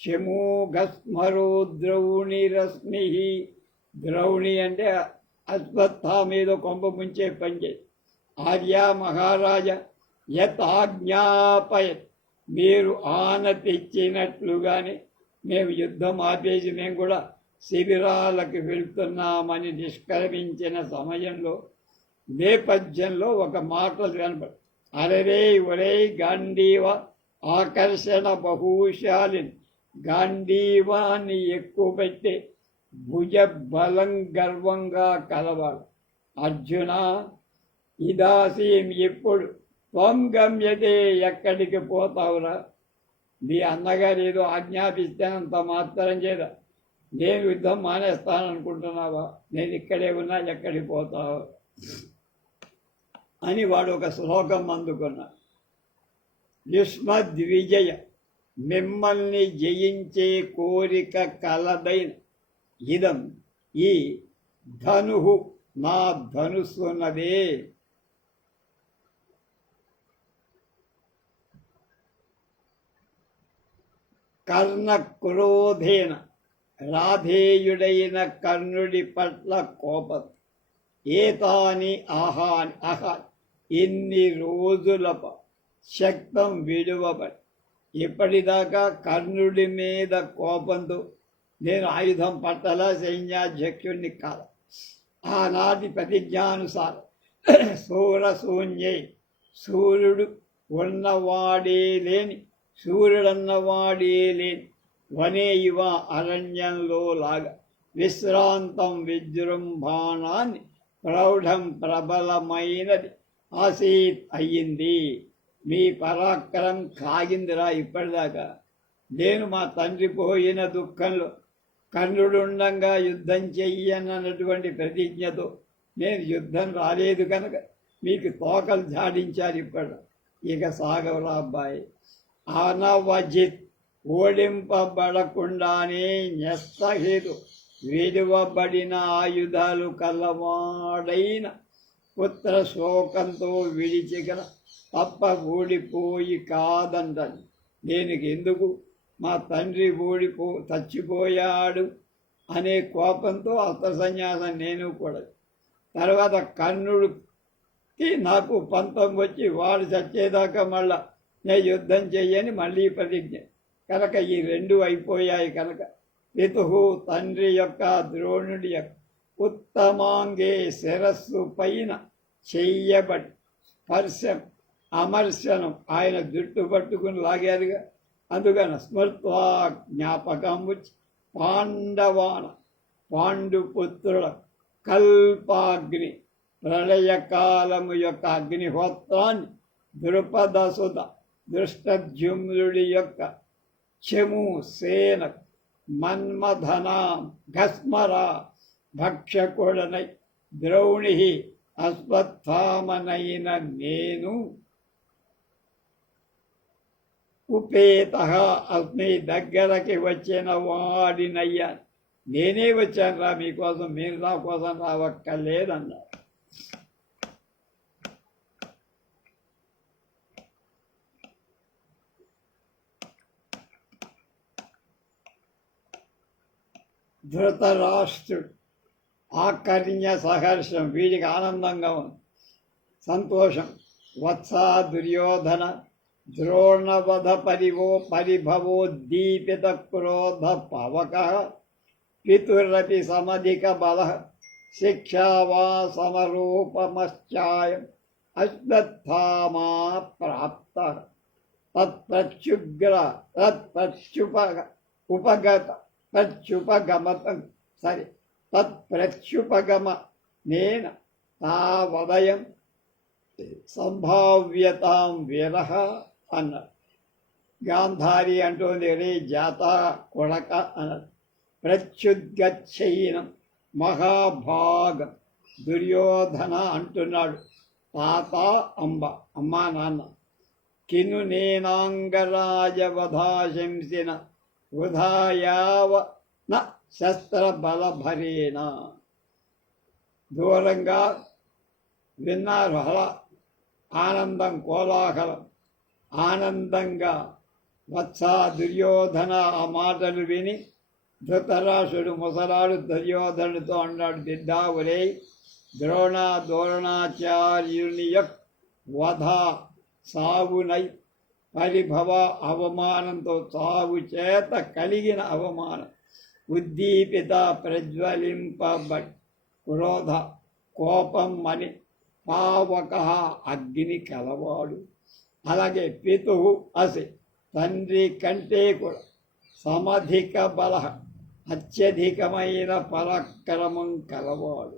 శమూఘస్మరో ద్రౌణిరశ్మి. ద్రౌణి అంటే అశ్వత్థామేదో కొంప ముంచే పంచే. ఆర్యా మహారాజా యత్ ఆజ్ఞాపయత్, మీరు ఆనతిచ్చినట్లుగానే మేము యుద్ధం ఆపేసి మేము కూడా శిబిరాలకు వెళ్తున్నామని నిష్క్రమించిన సమయంలో నేపథ్యంలో ఒక మాటలు కనపడు. అరరే ఒరే గాంధీవ ఆకర్షణ బహుశాలిని, గాంధీవాన్ని ఎక్కువ పెట్టే భుజ బలం గర్వంగా కలవాడు. అర్జున ఇదాసీం, ఎప్పుడు త్వం గమ్యతే, ఎక్కడికి పోతావురా? మీ అన్నగారు ఏదో ఆజ్ఞాపిస్తానంత మాత్రం చేత నేను యుద్ధం మానేస్తాననుకుంటున్నావా? నేను ఇక్కడే ఉన్నా, ఎక్కడికి పోతావు అని వాడు ఒక శ్లోకం అందుకున్నాడు. యుష్మద్విజయ, మిమ్మల్ని జయించే కోరిక కలదైన ఇదం, ఈ ధనుహు, నా ధనుస్సున్నదే. కర్ణ క్రోధేన, రాధేయుడైన కర్ణుడి పట్ల కోపం. ఏతాని అహాన్, ఎన్ని రోజుల శక్తం విడువబడి, ఇప్పటిదాకా కర్ణుడి మీద కోపంతో నేను ఆయుధం పట్టల, సైన్యాధ్యక్షుడిని కాదు. ఆనాటి ప్రతిజ్ఞానుసారం సూరశూన్యే, సూర్యుడు ఉన్నవాడే లేని, సూర్యుడన్నవాడే లేని వనే ఇవ, అరణ్యంలో లాగా విశ్రాంతం విజృంభాణాన్ని ప్రౌఢం ప్రబలమైనది ఆసీత్ అయ్యింది. మీ పరాక్రమం కాగిందిరా ఇప్పటిదాకా. నేను మా తండ్రి పోయిన దుఃఖంలో కర్ణుడుండంగా యుద్ధం చెయ్యనన్నటువంటి ప్రతిజ్ఞతో నేను యుద్ధం రాలేదు కనుక మీకు తోకలు జాడించారు. ఇప్పుడు ఇక సాగవరా అబ్బాయి. అనవజిత్, ఓడింపబడకుండానే న్యస్తహేతు, విలువబడిన ఆయుధాలు కలవాడైన పుత్ర శోకంతో విడిచిగల తప్ప ఓడిపోయి కాదంటని. దేనికి ఎందుకు? మా తండ్రి చచ్చిపోయాడు అనే కోపంతో అస్త్ర సన్యాసం నేను కూడా. తర్వాత కర్ణుడికి నాకు పంతం వచ్చి వాడు చచ్చేదాకా మళ్ళా నేను యుద్ధం చెయ్యని మళ్ళీ ప్రతిజ్ఞ కనుక ఈ రెండు అయిపోయాయి. కనుక పితుహు, తండ్రి యొక్క, ద్రోణుడి యొక్క ఉత్తమాంగే, శిరస్సు పైన చెయ్యబడి స్పర్శం, అమర్శనం, ఆయన జుట్టు పట్టుకుని లాగారుగా. అందుకని స్మృత్వా, జ్ఞాపకం వచ్చి పాండవాన, పాండుపుత్రుల కల్పాగ్ని, ప్రళయకాలము యొక్క అగ్నిహోత్రాన్ని, ద్రుపదసుత దృష్టద్యుమ్నుడి యొక్క చెము సేన, మన్మధనా ఘస్మరా భక్షకుడనై, ద్రౌణి అశ్వత్థామనైన నేను ఉపేత అస్మి, దగ్గరకి వచ్చిన వాడినయ్యా. నేనే వచ్చాను రా మీకోసం, మీరు నా కోసం రావక్కర్లేదన్నారు. ధృతరాష్ట్రుడు ఆకర్ణ్య సహర్షం, వీడికి ఆనందంగా ఉంది, సంతోషం. వత్స దుర్యోధన ద్రోణవధ పరిభవోద్దీపిత క్రోధ పవక పితురపి సమధిక బల శిక్షా వా సమరూపమశ్చాయం అశ్వత్థామా ప్రాప్త తత్ప్రత్యుగ్ర తత్ప్రత్యుపగమ నేన తావదయం సంభావ్యతాం వీరః అన్నాడు. గాంధారి అంటోంది రే జాత కొడక అన్నది. ప్రత్యుద్గచ్చైనం మహాభాగం దుర్యోధన అంటున్నాడు. తాత అంబ అమ్మా నాన్న కిను నేనాంగరాజవధాశంసిన వృధాయావ న శస్త్రబలభరేణ. దూరంగా విన్నారు అలా ఆనందం కోలాహలం. ఆనందంగా వత్సా దుర్యోధన ఆ మాటలు విని ధృతరాష్ట్రుడు ముసలాడు దుర్యోధనుడితో అన్నాడు, బిడ్డా ఒరే ద్రోణాచార్యుని యొక్క వధ సావునై పరిభవ అవమానంతో చావు చేత కలిగిన అవమానం ఉద్దీపిత ప్రజ్వలింపబడి క్రోధ కోపం అని పావక అగ్ని కలవాడు. అలాగే పితువు అసి తండ్రి కంటే కూడా సమధిక బల అత్యధికమైన పరాక్రమం కలవాడు.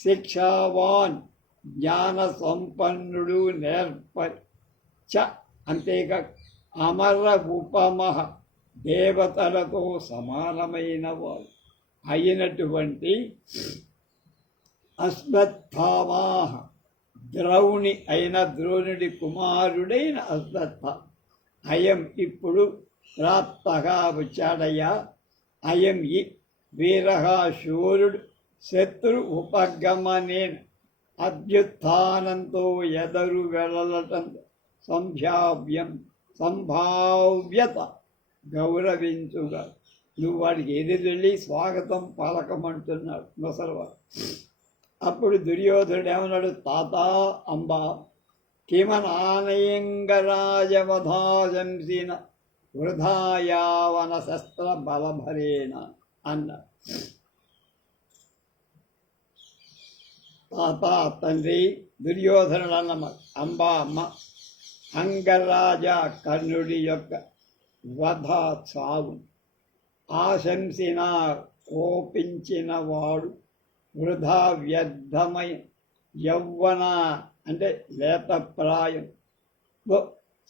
శిక్షావాన్ జ్ఞాన సంపన్నుడు నేర్పరి చ అంతేకా అమర ఉపమహ దేవతలతో సమానమైన వాడు అయినటువంటి అశ్వత్థామాహ ద్రౌణి అయిన ద్రోణుడి కుమారుడైన అశ్వత్థ అయం ఇప్పుడు ప్రాప్తగా వచ్చాడయ్యా. అయం ఈ వీరః శూరుడు శత్రు ఉపగమనేన అభ్యుత్థానంతో ఎదరు వెళ్ళటం సంభావ్యత గౌరవించుగా. నువ్వు వాడికి ఎదురెళ్ళి స్వాగతం పలకమంటున్నాడు ముసలివాడు. అప్పుడు దుర్యోధనుడు ఏమన్నాడు, తాత అంబ కిమనానయంగరాజవధాశంసిన వృధాయావన శస్త్ర బలభరేణ అన్నాడు. తాత తండ్రి దుర్యోధనుడు అన్నమ్మ అంబా అమ్మ అంగరాజ కర్ణుడి యొక్క వధ చావు ఆశంసిన కోపించిన వాడు వృధా వ్యర్థమై యౌవన అంటే లేతప్రాయం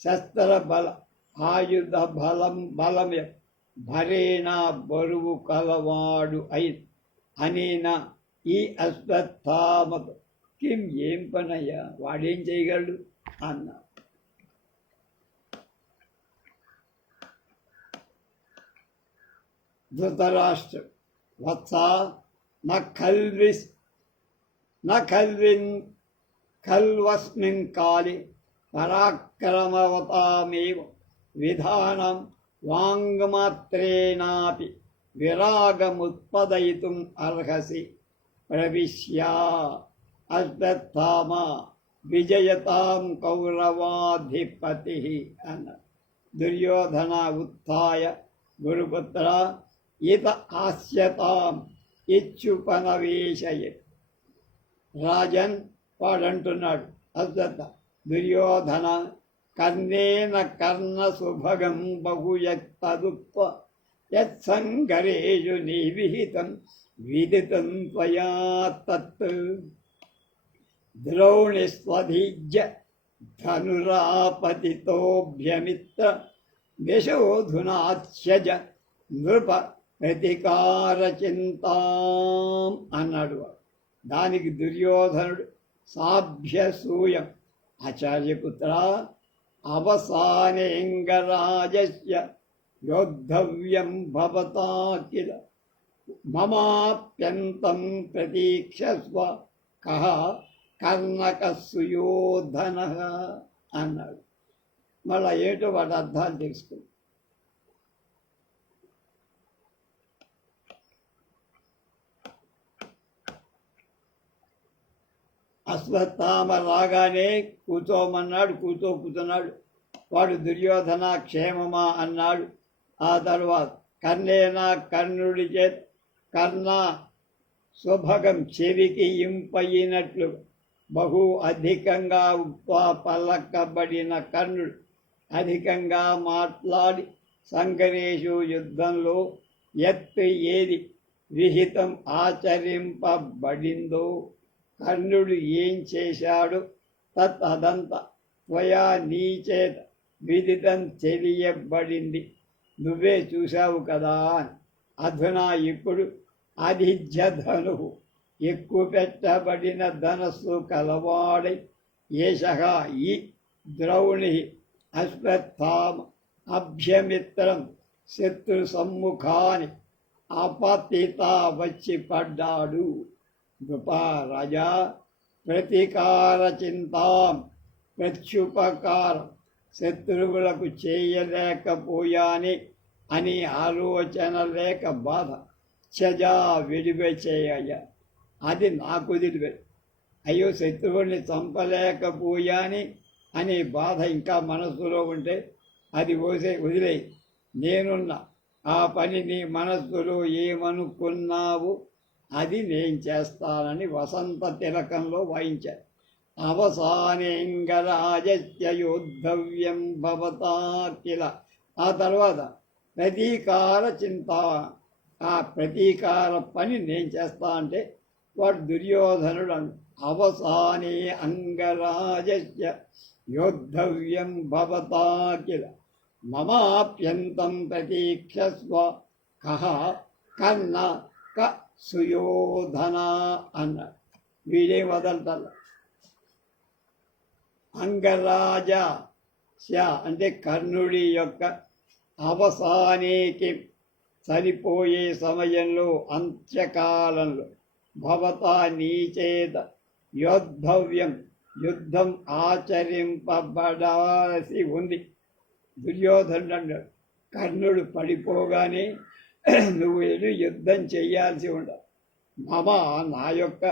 శస్త్ర బల ఆయుధ బలం భరేణ బరువు కలవాడు అనినా ఈ అశ్వత్థామకు కిం ఏం పనయ్యా వాడేం చేయగలడు అన్నా. ధృతరాష్ట్ర వత్సా ఖల్వస్మిన్ కాలి పరాక్రమవతామేవ విధానం వాంగ్మాత్రేణాపి విరాగముత్పదయితుం అర్హసి ప్రవిశ్య అశ్వత్థామ విజయతాం కౌరవాధిపతి అన్న. దుర్యోధన ఉత్థాయ గురుపుత్ర ఇత ఆస్యతాం ఇచ్చుపనవేశయ. రాజన్ వాడంటున్నాడు అశ్వత్థ దుర్యోధన కర్ణేన కర్ణ సుభగం బహుయత్తదుక్త యత్సంగరేషు నివిహితం విదితం త్వయా తత్. ద్రోణిస్వధీజ్య ధనురాపతితోభ్యమిత్ర యశోధునాత్యజ నృప ప్రతికార చింతాం అన్నాడు. దానికి దుర్యోధనుడు సాభ్యసూయం ఆచార్యపుత్ర అవసానేంగరాజస్య యోద్ధవ్యం భవతా కిల మమాప్యంతం ప్రతీక్షస్వ కః కర్ణక సుయోధన అన్నాడు. మళ్ళా ఏటో వాటి అర్థాలు తెలుసుకుంది. అశ్వత్థామ రాగానే కూర్చోమన్నాడు. కూర్చున్నాడు. వాడు దుర్యోధన క్షేమమా అన్నాడు. ఆ తర్వాత కర్ణుడి చేత కర్ణ స్వభగం చెవికి ఇంపయినట్లు బహు అధికంగా పలకబడిన కర్ణుడు అధికంగా మాట్లాడి సంగరేషు యుద్ధంలో ఎత్తు ఏది విహితం ఆచరింపబడిందో కర్ణుడు ఏం చేశాడు అదంతా త్వయా నీచేత విదితం తెలియబడింది, నువ్వే చూశావు కదా. అధునా ఇప్పుడు అధిజ్యధను ఎక్కువ పెట్టబడిన ధనస్సు కలవాడై ఏషః ఈ ద్రౌణి అశ్వత్థామ అభ్యమిత్రం శత్రు సమ్ముఖాని అపతిత వచ్చి పడ్డాడు. నృపరాజా ప్రతీకార చింతాం ప్రత్యుపకారం శత్రువులకు చేయలేకపోయాని అని ఆలోచన లేక బాధ చజా విడిచిపెయ్య, అది నాకు వదిలిపెట్టు. అయ్యో శత్రువుల్ని చంపలేకపోయాని అనే బాధ ఇంకా మనస్సులో ఉంటే అది వదిలేయి. నేనున్న ఆ పని నీ మనస్సులో ఏమనుకున్నావు అది నేను చేస్తానని వసంత తిలకంలో వాయించారు. అవసానేంగరాజస్య యోద్ధవ్యం భవతా కిల. ఆ తర్వాత ప్రతీకార చింత, ఆ ప్రతీకార పని నేను చేస్తా అంటే వాడు దుర్యోధనుడు అను. అవసానే అంగరాజస్య యోద్ధవ్యం భవతా కిల మమాప్యంతం ప్రతీక్షస్వ కహ కన్న క సుయోధన అన్నాడు. వీడే వదలతల. అంగరాజ అంటే కర్ణుడి యొక్క అవసానేకి చనిపోయే సమయంలో అంత్యకాలంలో భవతా నీచేత యోద్ధవ్యం యుద్ధం ఆచరింపబడాల్సి ఉంది. దుర్యోధనుడు అన్నాడు, కర్ణుడు పడిపోగానే నువ్వు వెళ్ళి యుద్ధం చెయ్యాల్సి ఉండదు. మమ నా యొక్క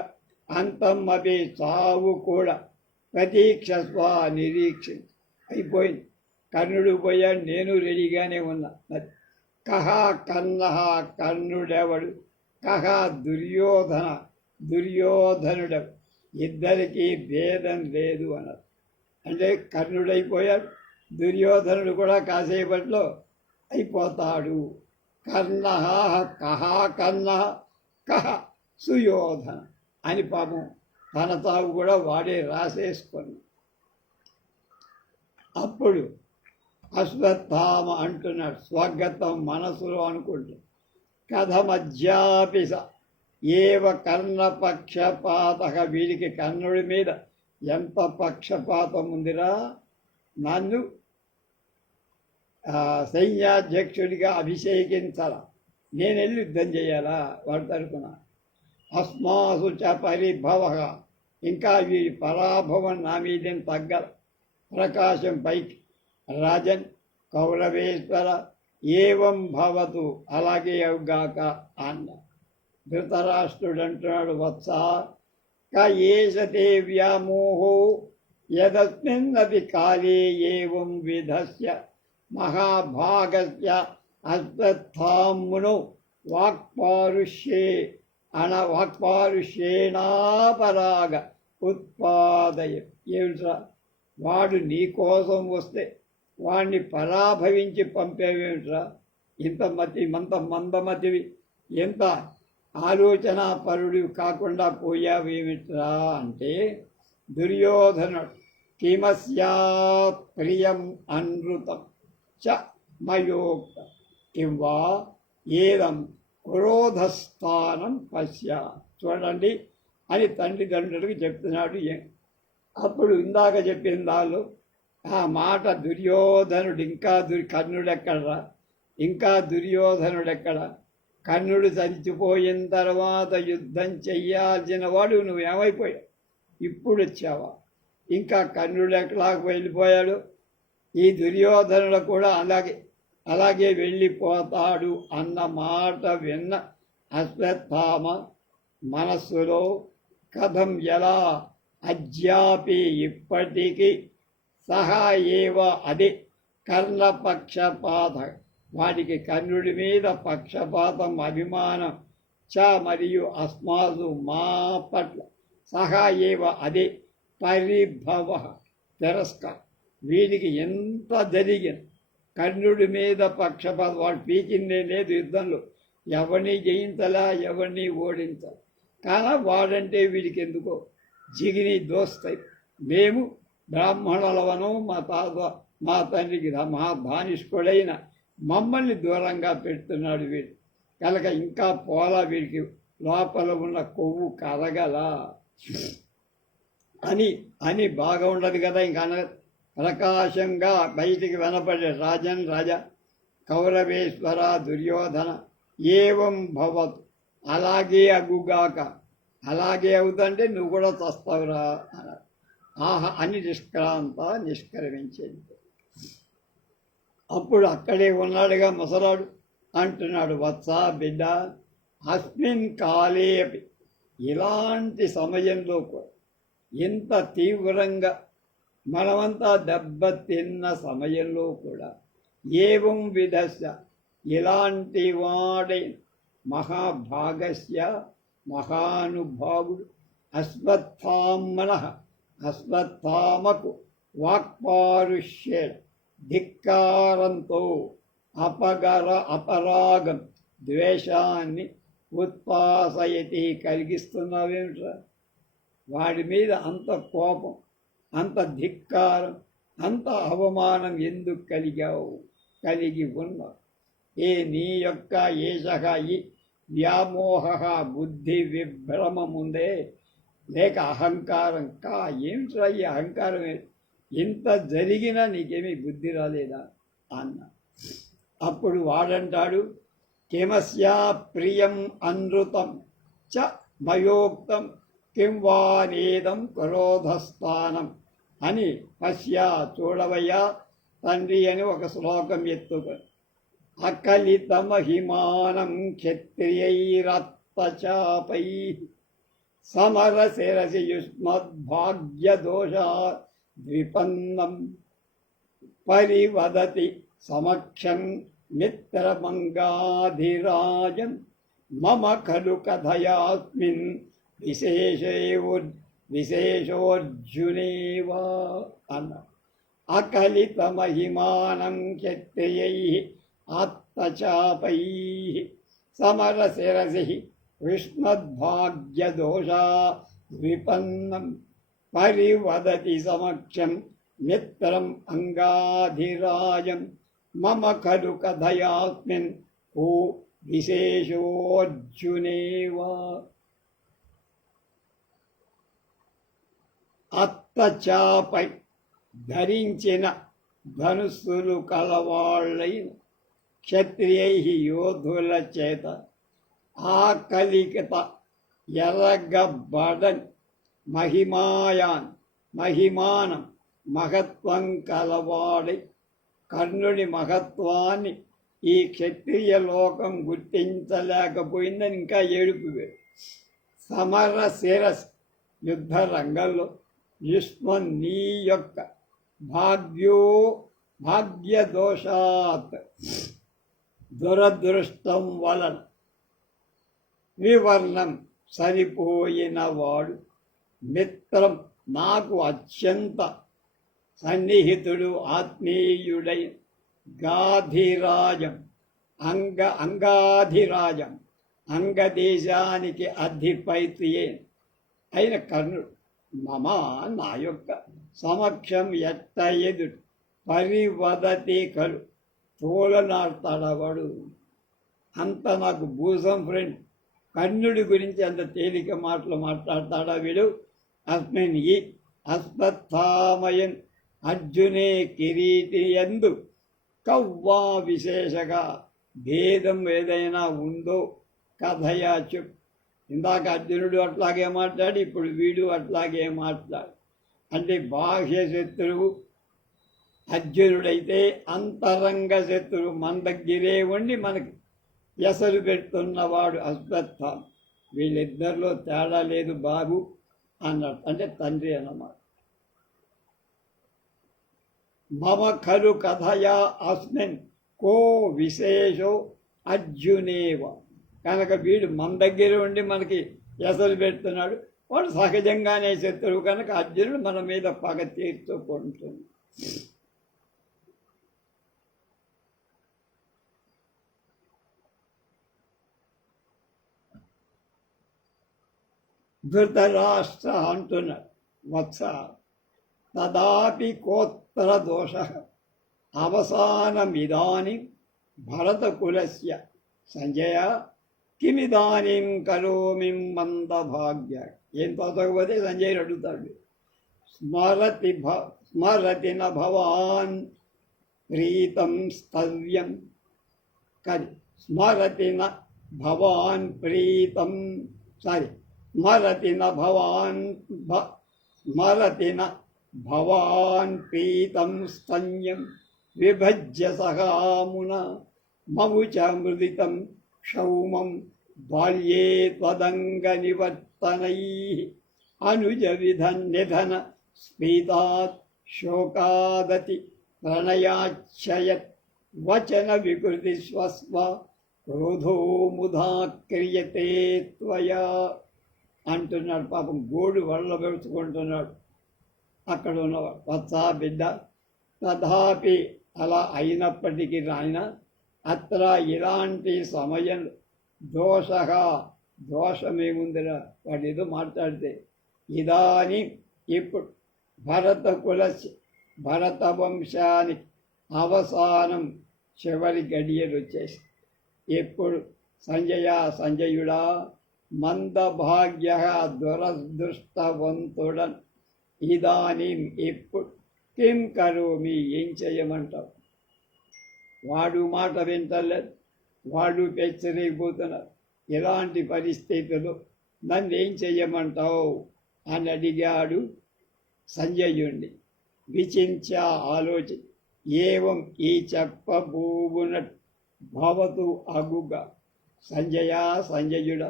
అంతం అవి చావు కూడా ప్రతీక్షస్వ నిరీక్షించు. అయిపోయింది, కర్ణుడు పోయాడు, నేను రెడీగానే ఉన్నా. కహ కర్ణ కర్ణుడెవడు, కహ దుర్యోధన దుర్యోధనుడెవడు, ఇద్దరికీ భేదం లేదు అన్నారు. అంటే కర్ణుడైపోయాడు, దుర్యోధనుడు కూడా కాసేపట్లో అయిపోతాడు. కర్ణ కహ కర్ణ కహ సుయోధన అని పాపం తన తాగు కూడా వాడే రాసేసుకుని. అప్పుడు అశ్వత్థామ అంటున్నాడు, స్వగతం మనసులో అనుకుంటూ, కథమధ్యాపిస ఏవ కర్ణపక్షపాత. వీడికి కర్ణుడి మీద ఎంత పక్షపాతం ఉందిరా, నన్ను సైన్యాధ్యక్షుడిగా అభిషేకించాలా, నేను వెళ్ళి యుద్ధం చేయాలా వాడు తరపున. అస్మాసు చ పరిభవ, ఇంకా వీడి పరాభవం నా మీదేం తగ్గల. ప్రకాశం పైకి, రాజన్ కౌరవేశ్వర ఏవం భవతు, అలాగే అవుగాక అన్న. ధృతరాష్ట్రుడు అంటున్నాడు, వత్స క ఏషతే వ్యామోహో యదస్మిన్నపి కాలే ఏవం విధస్య మహాభాగస్య అశ్వత్థామ్నో వాక్పారుష్యే వాక్పారుష్యేణాపరాగ ఉత్పాదయ. ఏమిట్రా, వాడు నీ కోసం వస్తే వాడిని పరాభవించి పంపేవేమిట్రా, ఇంత మందమతివి, ఎంత ఆలోచన పరుడు కాకుండా పోయావేమిట్రా అంటే, దుర్యోధనుడు కిమస్యాత్ ప్రియం అనృతం చ మయోక్త కింవా ఏదం క్రోధస్థానం పశ్య. చూడండి అని తండ్రిదండ్రులకు చెప్తున్నాడు. అప్పుడు ఇందాక చెప్పిన దానిలో ఆ మాట దుర్యోధనుడు ఇంకా కర్ణుడెక్కడరా, ఇంకా దుర్యోధనుడెక్కడ? కర్ణుడు చచ్చిపోయిన తర్వాత యుద్ధం చెయ్యాల్సిన వాడు నువ్వేమైపోయావు, ఇప్పుడు వచ్చావా? ఇంకా కర్ణుడు ఎక్కడాకు వెళ్ళిపోయాడు, ఈ దుర్యోధనుడు కూడా అలాగే వెళ్ళిపోతాడు అన్న మాట విన్న అశ్వత్థామ మనస్సులో కథం ఎలా అద్యాపి ఇప్పటికీ సహా ఏవ అది కర్ణపక్షపాత, వాడికి కర్ణుడి మీద పక్షపాతం అభిమానం చ మరియు అస్మాసు మా పట్ల సహా ఏవ అదే పరిభవ తిరస్కారం. వీడికి ఎంత జరిగిన కర్ణుడి మీద పక్షపాత, వాడు పీకిందే లేదు యుద్ధంలో, ఎవరిని జయించలా, ఎవరిని ఓడించాలి. కానీ వాడంటే వీడికి ఎందుకో జిగిని దోస్తాయి. మేము బ్రాహ్మణులవను, మా తండ్రికి మహాభానిష్కుడైన మమ్మల్ని దూరంగా పెడుతున్నాడు వీడు, కనుక ఇంకా పోలా, వీడికి లోపల ఉన్న కొవ్వు కరగల అని బాగా ఉండదు కదా. ఇంకా ప్రకాశంగా బయటికి వినపడే రాజన్ రాజా కౌరవేశ్వర దుర్యోధన ఏవం భవత్, అలాగే అగుగాక, అలాగే అవుతుంటే నువ్వు కూడా చస్తావురా అన్నాడు. అని నిష్క్రమించేది. అప్పుడు అక్కడే ఉన్నాడుగా ముసలాడు, అంటున్నాడు, వత్స బిడ్డ, అస్మిన్ కాలే, ఇలాంటి సమయంలో కూడా, ఇంత తీవ్రంగా మనమంతా దెబ్బతిన్న సమయంలో కూడా, ఏవం విధస్య, ఇలాంటి వాడై మహాభాగస్య, మహానుభావుడు, అశ్వత్థామన, అశ్వత్థామకు వాక్పారుష్యేణ ధిక్కారంతో అపరాగం ద్వేషాన్ని ఉత్పాసయతి, కలిగిస్తున్నావేమిట్రా? వాడి మీద అంత కోపం, అంత ధిక్కారం, అంత అవమానం ఎందుకు కలిగి ఉన్నావు? నీ యొక్క ఏషః ఈ వ్యామోహ బుద్ధి విభ్రమముందే, లేక అహంకారం ఏమిట్రా ఈ అహంకారం? ఇంత జరిగినా నీకేమీ బుద్ధి రాలేదా అన్న. అప్పుడు వాడంటాడు, కిమస్యా ప్రియం అనృతం చ మయోక్తం కిం వా నేదం క్రోధస్థానం అని, పశ్యా చూడవయ్యా తండ్రి అని ఒక శ్లోకం ఎత్తుకొని, అకలితమహిమానం క్షత్రియైరత్పచాపై సమరశిరసి యుష్మద్భాగ్యదోషా ద్విపన్నం పరివదతి సమక్షం మిత్రమంగాధిరాజన్ మమ ఖలు కథయాస్మిన్ విశేషోర్జునేవా అన్న. అకలితమహిమానం క్షత్రియై ఆత్మచాపై సమరశిరసి విష్మద్భాగ్యదోషా విపన్నం పరివదతి సమక్షం మిత్రం అంగాధిరాజం మమ ఖలు కథయాస్మిన్ కో విశేషోర్జునేవా. అత్తచాపై ధరించిన ధనుస్సులు కలవాళ్ళైన క్షత్రియై యోధుల చేత ఆకలికత ఎరగబడని మహిమానం మహత్వం కలవాడై, కర్ణుడి మహత్వాన్ని ఈ క్షత్రియ లోకం గుర్తించలేకపోయిందని ఇంకా ఏడుపు వేడు. సమర శిరస్ యుద్ధ రంగంలో యుష్మన్ నీ యొక్క భాగ్యదోషాత్ దురదృష్టం వలన వివర్ణం సరిపోయిన వాడు, మిత్రం నాకు అత్యంత సన్నిహితుడు ఆత్మీయుడై గాధిరాజం అంగాధిరాజం అంగదేశానికి అధిపతి అయిన కర్ణుడు మమ నా యొక్క సమక్షం ఎట్ట ఎదుటి పరివదతి కలు తోలనాడతాడవాడు. అంత నాకు భూసం ఫ్రెండ్, కర్ణుడి గురించి అంత తేలిక మాటలు మాట్లాడతాడా వీడు? అస్మిన్ ఈ అశ్వత్థామయన్ అర్జునే కిరీటి యందు కవ్వా విశేషగా భేదం ఏదైనా ఉందో కథయా చెప్పు. ఇందాక అర్జునుడు అట్లాగే మాట్లాడి, ఇప్పుడు వీడు అట్లాగే మాట్లాడు. అంటే బాహ్య శత్రువు అర్జునుడైతే అంతరంగ శత్రువు మన దగ్గరే ఉండి మనకి ఎసరు పెడుతున్నవాడు అశ్వత్థామ. వీళ్ళిద్దరిలో తేడా లేదు బాబు అన్నాడు, అంటే తండ్రి అన్నమాట. మమ ఖలు కథయా అస్మిన్ కో విశేషో అర్జునేవ. కనుక వీడు మన దగ్గర ఉండి మనకి ఎసరు పెడుతున్నాడు, వాడు సహజంగానే శత్రువు. కనుక అర్జునుడు మన మీద పగ తీర్చుకుంటుంది. ధృతరాష్ట్ర అంటున్నాడు, వత్స తదాపి కోత్తర దోష అవసానమిదాని భరతకులస్య సంజయ కిమిదానీం కరోమి మందభాగ్య. ఏం తోచకపోతే సంజయుడు అడుగుతాడు, స్మరతి న భవాన్ ప్రీతం స్తవ్యం కది స్మరతి న భవాన్ ప్రీతం స్మరతి న భవాన్ ప్రీతం స్తన్యం విభజ్య సహామున మముచ మృదితం క్షౌమం బాల్యే త్వదంగ నివర్తనై అనుజ నిధన స్ఫీతాత్ శోకాదతి ప్రణయాచ్చయత్ వచన వికృతి స్వస్వ క్రోధో ముధా క్రియతే త్వయా అంటున్నాడు. పాపం గోడు వల్ల పెడుచుకుంటున్నాడు అక్కడ ఉన్నవాడు. వత్సా బిడ్డ తథాపి అలా అయినప్పటికీ నాయన అత్ర ఇలాంటి సమయం దోషమేముందిరా, వాడు ఏదో మాట్లాడితే ఇదాని ఇప్పుడు భరత వంశానికి అవసానం చివరి గడియలు వచ్చేసి ఎప్పుడు సంజయుడా మందభాగ్య దురదృష్టవంతుడన్ ఇదానీ ఇప్పుడు కిం కరోమి, ఏం చేయమంటావు? వాడు మాట వింటలేదు, వాడు పెచ్చరిగిపోతున్నారు. ఇలాంటి పరిస్థితులు నన్ను ఏం చెయ్యమంటావు అని అడిగాడు సంజయుణ్ణి. విచించ ఆలోచి ఏవం ఈ చెప్పబోవునట్ భవతు అగుగా సంజయుడ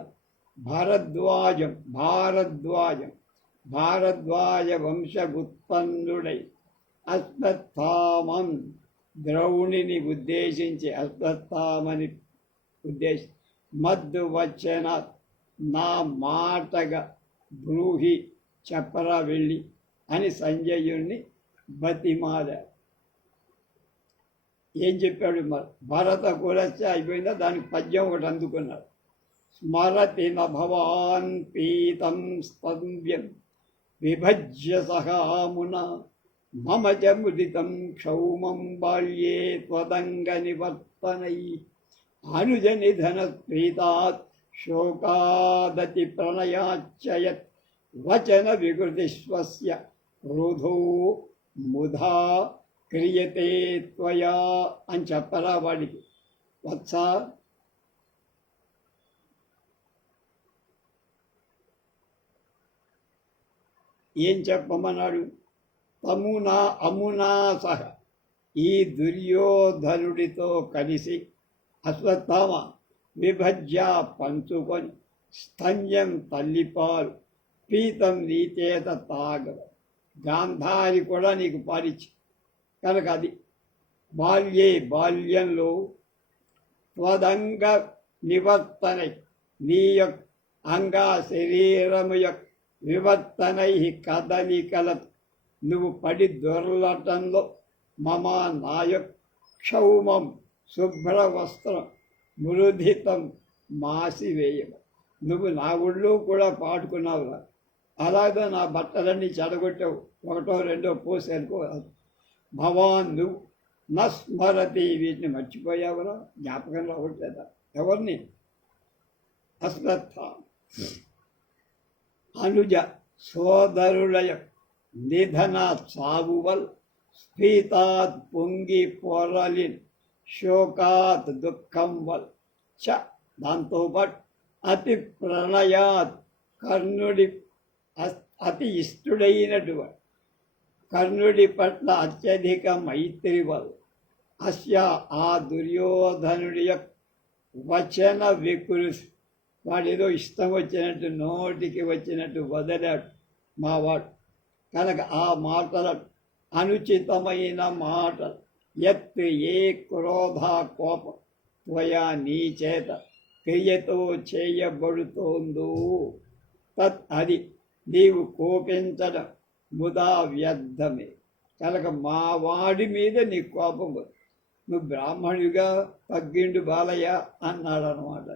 భారద్వాజ వంశగుత్పన్నుడై అశ్వత్థామం ద్రౌణిని ఉద్దేశించి మద్దు వచ్చన నా మాటగా బ్రూహి చెప్పరా వెళ్ళి అని సంజయుణ్ణి బతిమాలాడు. ఏం చెప్పాడు? భరత కులస్య అయిపోయిందా, దానికి పద్యం ఒకటి అందుకున్నాడు. స్మరతి న భవాన్ పీతం స్తంభ్యం విభజ్య సహామున మమ చ ముదితం క్షౌమం బాల్యే త్వదంగ నివర్తనై అనుజ నిధన ప్రీతాత్ శోకాదతి ప్రణయాచ్చయత్ వచన వికృతి స్వస్య క్రోధో ముధా క్రియతే త్వయా అని చెప్పరా వాడికి. వత్స ఏం చెప్పమన్నాడు? అమునా సహ ఈ దుర్యోధనుడితో కలిసి అశ్వత్థామ విభజ్య పంచుకొని స్తన్యం తల్లిపాలు పీతం నీచేత తాగవ, గాంధారి కూడా నీకు పాలిచ్చి కనుక అది బాల్యంలో త్వదంగ నివర్తనై నీ యొక్క శరీరము యొక్క వివర్తనై కదలికల నువ్వు పడి దొరలటంలో మమ నాయక్ క్షౌమం శుభ్ర వస్త్రం మృదితం మాసివేయము. నువ్వు నా ఊళ్ళో కూడా పాడుకున్నావురా, అలాగే నా బట్టలన్నీ చెడగొట్టావు, ఒకటో రెండో పోసి అనుకోవాలి. భవాన్ నువ్వు నస్మరతి వీటిని మర్చిపోయావురా, జ్ఞాపకం రావట్లేదా? ఎవరిని? అశ్వత్థ అనుజ సోదరులయ నిధన సావువల్ స్ఫీతాత్ పొంగి పొరలిన్ శోకాత్ దుఃఖం వల్ చ దాంతోపాటు అతి ప్రణయాత్ కర్ణుడి అతి ఇష్టుడైనటువంటి కర్ణుడి పట్ల అత్యధిక మైత్రి వల్ అస్య ఆ దుర్యోధనుడి యొక్క వచన వికృతి, వాడేదో ఇష్టం వచ్చినట్టు నోటికి వచ్చినట్టు వదిలాడు మావాడు. కనుక ఆ మాటలు అనుచితమైన మాటలు ఎత్తు ఏ క్రోధ కోపం త్వయా నీ చేత క్రియతో చేయబడుతోందో తత్ అది నీవు కోపించడం ముదా వ్యర్థమే. కనుక మా వాడి మీద నీ కోపం, నువ్వు బ్రాహ్మణుడిగా తగ్గిండు బాలయ్య అన్నాడు అనమాట.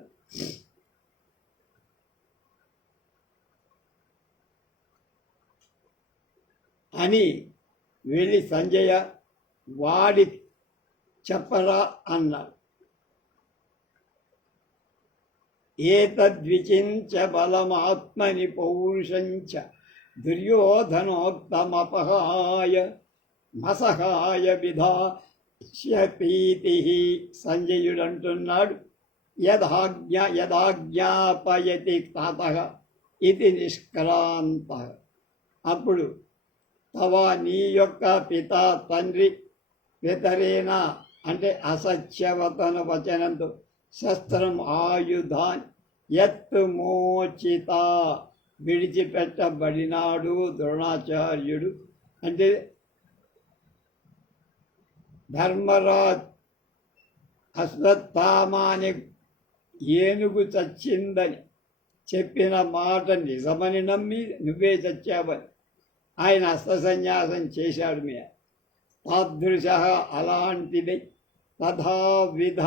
అని వెళ్ళి సంజయ వాడి చెప్పరా అన్నాడు. ఏతద్విచించ బలమాత్మని పౌరుషంచ దుర్యోధనోక్తమపహాయ మసహాయ విధాస్యపీతి. సంజయుడు అంటున్నాడు, యదాజ్ఞాపయతి తాతః ఇది నిష్క్రాంత. అప్పుడు తవా నీ యొక్క పిత తండ్రి పితరేనా అంటే అసత్యవతన వచనంతో శస్త్రం ఆయుధాన్ ఎత్తు మోచిత విడిచిపెట్టబడినాడు ద్రోణాచార్యుడు. అంటే ధర్మరాజ్ అశ్వత్థామాని ఏనుగు చచ్చిందని చెప్పిన మాట నిజమని నమ్మి నువ్వే చచ్చావని ఆయన అస్త్రసన్యాసం చేశాడు. మీ తాదృశ అలాంటిది తథావిధ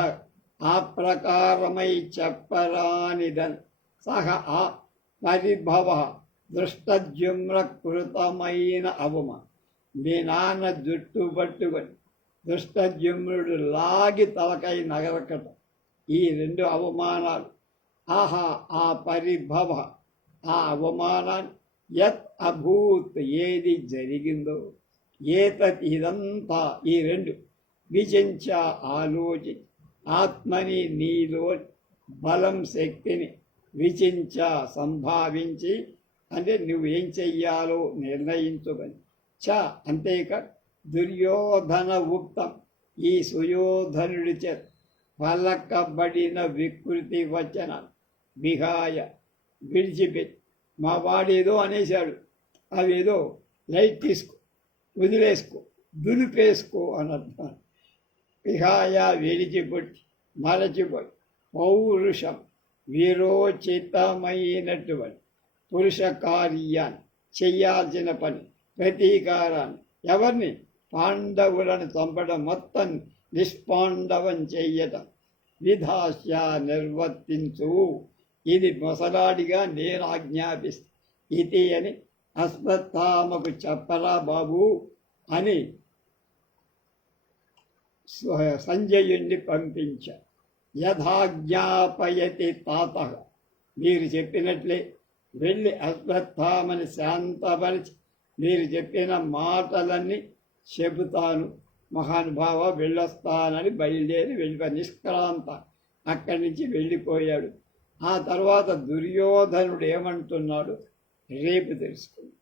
ఆ ప్రకారమై చెప్పరానిదన్ సహ ఆ పరిభవ దృష్టజుమ్రకృతమైన అవమ. మీ నాన్న జుట్టు పట్టుకొని దృష్టజుమ్రుడు లాగి తలకై నగరకట. ఈ రెండు అవమానాలు. ఆహా ఆ పరిభవ ఆ అవమానాన్ని యత్ అభూత్ ఏది జరిగిందో, ఏతత్ ఇదంతా ఈ రెండు విచించ ఆలోచి ఆత్మని నీలో బలం శక్తిని విచించ సంభావించి అంటే నువ్వేం చెయ్యాలో నిర్ణయించుకొని చ అంతేక దుర్యోధన ఉక్తం ఈ సుయోధనుడి చే పలకబడిన వికృతి వచన విహాయ విడిచిపెట్టి మా వాడేదో అనేశాడు, అవేదో లైట్ తీసుకో, వదిలేసుకో, దులిపేసుకో అని అర్థం. విహాయ విడిచిపెట్టి మరచిపోయి పౌరుషం వీరోచితమైనటువంటి పురుష కార్యాన్ని చెయ్యాల్సిన పని ప్రతీకారాన్ని ఎవరిని పాండవులను చంపడం మొత్తం నిష్పాండవం చెయ్యటం విధాస్య నిర్వర్తించు. ఇది మొసలాడిగా నేను ఆజ్ఞాపిస్తా ఇది అని అశ్వత్థామకు చెప్పరా బాబు అని సంజయుణ్ణి పంపించా. యథాజ్ఞాపయతి తాత మీరు చెప్పినట్లే వెళ్ళి అశ్వత్థామని శాంతపరిచి మీరు చెప్పిన మాటలన్నీ చెబుతాను మహానుభావ వెళ్ళొస్తానని బయలుదేరి వెళ్ళిపోయి నిష్క్రాంత అక్కడి నుంచి వెళ్ళిపోయాడు. ఆ తర్వాత దుర్యోధనుడు ఏమంటున్నాడు రేపు తెలుసుకుందాం.